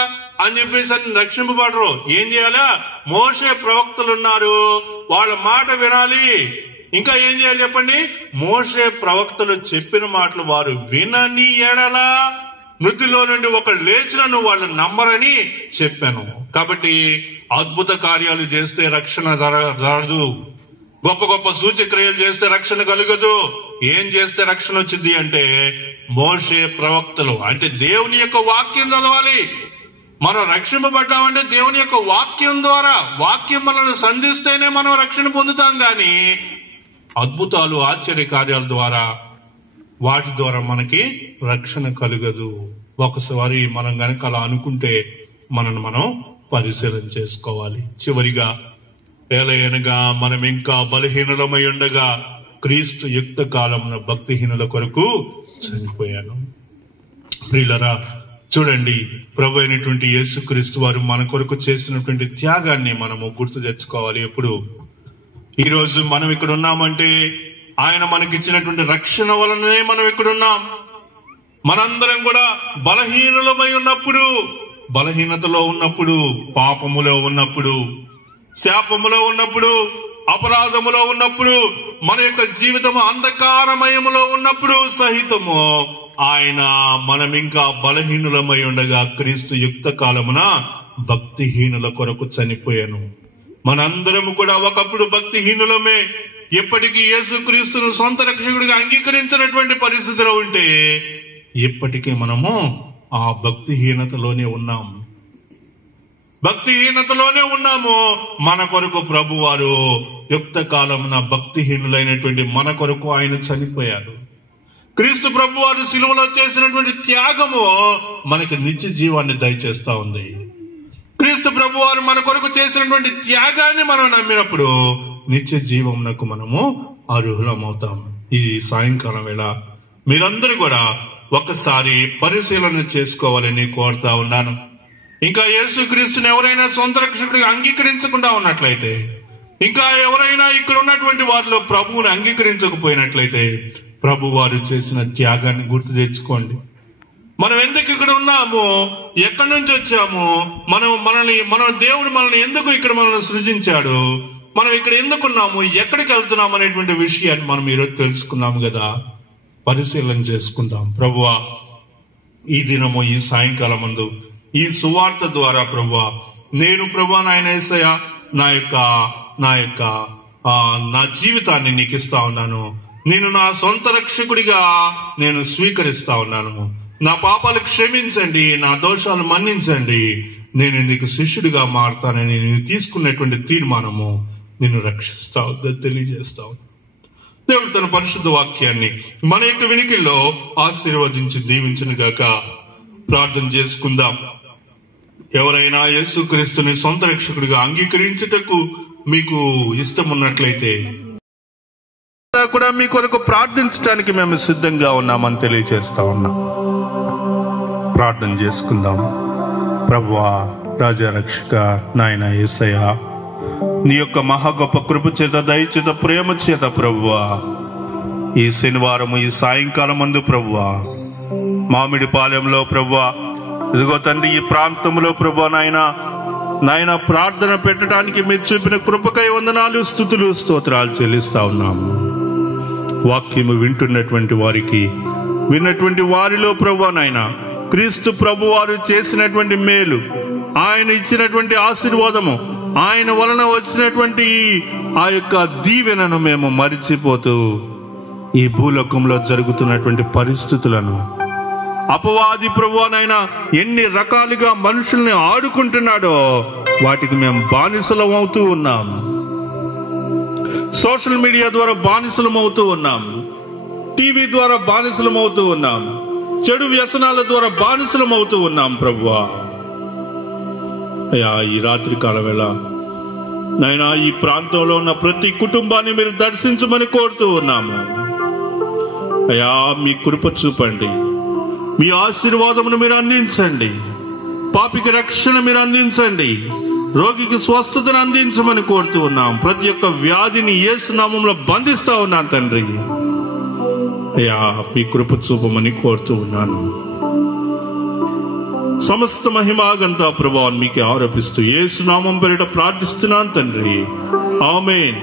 అని చెప్పేసి రక్షింపబడరు. ఏం చేయాలా? మోషే ప్రవక్తలు ఉన్నారు, వాళ్ళ మాట వినాలి. ఇంకా ఏం చేయాలి చెప్పండి? మోషే ప్రవక్తలు చెప్పిన మాటలు వారు వినని ఎడలా మృతిలో నుండి ఒకళ్ళు లేచినను వాళ్ళు నమ్మరని చెప్పాను. కాబట్టి అద్భుత కార్యాలు చేస్తే రక్షణ జరగదు, గొప్ప గొప్ప సూచక్రియలు చేస్తే రక్షణ కలుగదు. ఏం చేస్తే రక్షణ వచ్చింది అంటే మోషే ప్రవక్తలు, అంటే దేవుని యొక్క వాక్యం చదవాలి. మనం రక్షింపబడ్డామంటే దేవుని యొక్క వాక్యం ద్వారా, వాక్యం మనల్ని సంధిస్తేనే మనం రక్షణ పొందుతాం. గాని అద్భుతాలు ఆశ్చర్య కార్యాల ద్వారా, వాటి ద్వారా మనకి రక్షణ కలుగదు. ఒకసారి మనం గనక అలా అనుకుంటే మనం పరిశీలన చేసుకోవాలి. చివరిగా, ఏలయనగా మనం ఇంకా బలహీనులమై ఉండగా క్రీస్తు యుక్త కాలమున భక్తిహీనుల కొరకు చనిపోయాను. ప్రియులరా, చూడండి, ప్రభు అయినటువంటి యేసుక్రీస్తు వారు మన కొరకు చేసినటువంటి త్యాగాన్ని మనము గుర్తు తెచ్చుకోవాలి. ఎప్పుడు ఈ రోజు మనం ఇక్కడ ఉన్నామంటే ఆయన మనకిచ్చినటువంటి రక్షణ వలననే మనం ఇక్కడ ఉన్నాం. మనందరం కూడా బలహీనులమై ఉన్నప్పుడు, బలహీనతలో ఉన్నప్పుడు, పాపములో ఉన్నప్పుడు, శాపములో ఉన్నప్పుడు, అపరాధములో ఉన్నప్పుడు, మన యొక్క జీవితము అంధకారమయములో ఉన్నప్పుడు సహితము ఆయన మనం ఇంకా బలహీనులమై ఉండగా క్రీస్తు యుక్త కాలమున భక్తిహీనుల కొరకు చనిపోయాను. మనందరము కూడా ఒకప్పుడు భక్తిహీనులమే. ఎప్పటికీ యేసుక్రీస్తును సొంత రక్షకుడిగా అంగీకరించినటువంటి పరిస్థితిలో ఉంటే ఇప్పటికీ మనము ఆ భక్తిహీనతలోనే ఉన్నాము. మన కొరకు ప్రభువారు యుక్త కాలమున భక్తిహీనులైనటువంటి మన కొరకు ఆయన చనిపోయారు. క్రీస్తు ప్రభువారు శిలువలో చేసినటువంటి త్యాగము మనకి నిత్య జీవాన్ని దయచేస్తా ఉంది. క్రీస్తు ప్రభువారు మన కొరకు చేసినటువంటి త్యాగాన్ని మనం నమ్మినప్పుడు నిత్య జీవమునకు మనము అర్హులమవుతాం. ఈ సాయంకాలం వేళ మీరందరూ కూడా ఒక్కసారి పరిశీలన చేసుకోవాలని కోరుతా ఉన్నాను. ఇంకా యేసుక్రీస్తుని ఎవరైనా సొంత రక్షకుడిగా అంగీకరించకుండా ఉన్నట్లయితే, ఇంకా ఎవరైనా ఇక్కడ ఉన్నటువంటి వారిలో ప్రభువుని అంగీకరించకపోయినట్లయితే ప్రభు వారు చేసిన త్యాగాన్ని గుర్తు తెచ్చుకోండి. మనం ఎందుకు ఇక్కడ ఉన్నాము, ఎక్కడి నుంచి వచ్చాము, మన దేవుడు మనల్ని ఎందుకు ఇక్కడ మనల్ని సృజించాడు, మనం ఇక్కడ ఎందుకున్నాము, ఎక్కడికి వెళ్తున్నాము అనేటువంటి విషయాన్ని మనం ఈరోజు తెలుసుకున్నాము కదా. పరిశీలన చేసుకుందాం. ప్రభువా, ఈ దినము ఈ సాయంకాలం ముందు ఈ సువార్త ద్వారా ప్రభువా, నేను ప్రభువా నాయన యేసయ్య నా జీవితాన్ని నీకు ఇస్తా ఉన్నాను. నేను నా సొంత రక్షకుడిగా నేను స్వీకరిస్తా ఉన్నాను. నా పాపాలు క్షమించండి, నా దోషాలు మన్నించండి. నేను నీకు శిష్యుడిగా మారుతానని నేను తీసుకున్నటువంటి తీర్మానము నిన్ను రక్షిస్తావు, తెలియజేస్తావు. దేవుడు తన పరిశుద్ధ వాక్యాన్ని మన యొక్క వినికిల్లో ఆశీర్వదించి దీవించును గాక. ప్రార్థన చేసుకుందాం. ఎవరైనా యేసుక్రీస్తుని సొంత రక్షకుడిగా అంగీకరించుటకు మీకు ఇష్టం ఉన్నట్లయితే కూడా మీ కొరకు ప్రార్థించడానికి మేము సిద్ధంగా ఉన్నామని తెలియజేస్తా ఉన్నాం. ప్రార్థన చేసుకుందాం. ప్రభువా, రాజా రక్షక నాయన యేసయ్య, నీ యొక్క మహా గొప్ప కృప చేత, దయచేత, ప్రేమ చేత ప్రభువా, ఈ శనివారం ఈ సాయంకాలం మందు ప్రభువా మామిడి పాలెంలో ప్రభువా, ఇదిగో తండ్రి ఈ ప్రాంతంలో ప్రభువా నాయన ప్రార్థన పెట్టడానికి మీరు చూపిన కృపకై వందనాలు, స్తుతులు, స్తోత్రాలు చెల్లిస్తా ఉన్నాము. వాక్యము వింటున్నటువంటి వారికి, విన్నటువంటి వారిలో ప్రభువా నాయన క్రీస్తు ప్రభు వారు చేసినటువంటి మేలు, ఆయన ఇచ్చినటువంటి ఆశీర్వాదము, ఆయన వలన వచ్చినటువంటి ఆ యొక్క దీవెనను మేము మరిచిపోతూ ఈ భూలోకంలో జరుగుతున్నటువంటి పరిస్థితులను, అపవాది ప్రభువానైనా ఎన్ని రకాలుగా మనుషుల్ని ఆడుకుంటున్నాడో వాటికి మేము బానిసలం అవుతూ ఉన్నాం. సోషల్ మీడియా ద్వారా బానిసలం అవుతూ ఉన్నాం, టీవీ ద్వారా బానిసలం అవుతూ ఉన్నాం, చెడు వ్యసనాల ద్వారా బానిసలం అవుతూ ఉన్నాం. ప్రభువా అయ్యా, ఈ రాత్రి కాలం వేళ నాయనా ఈ ప్రాంతంలో ఉన్న ప్రతి కుటుంబాన్ని మీరు దర్శించమని కోరుతూ ఉన్నాము. అయ్యా, మీ కృప చూపండి, మీ ఆశీర్వాదమును మీరు అందించండి, పాపికి రక్షణ మీరు అందించండి, రోగికి స్వస్థతను అందించమని కోరుతూ ఉన్నాం. ప్రతి ఒక్క వ్యాధిని యేసు నామములో బంధిస్తా ఉన్నాను తండ్రి. అయ్యా, మీ కృప చూపమని కోరుతూ ఉన్నాను. సమస్త మహిమాగంతా ప్రభావాన్ని మీకే ఆరోపిస్తూ యేసు నామం పేరిట ప్రార్థిస్తున్నాను తండ్రి. ఆమేన్.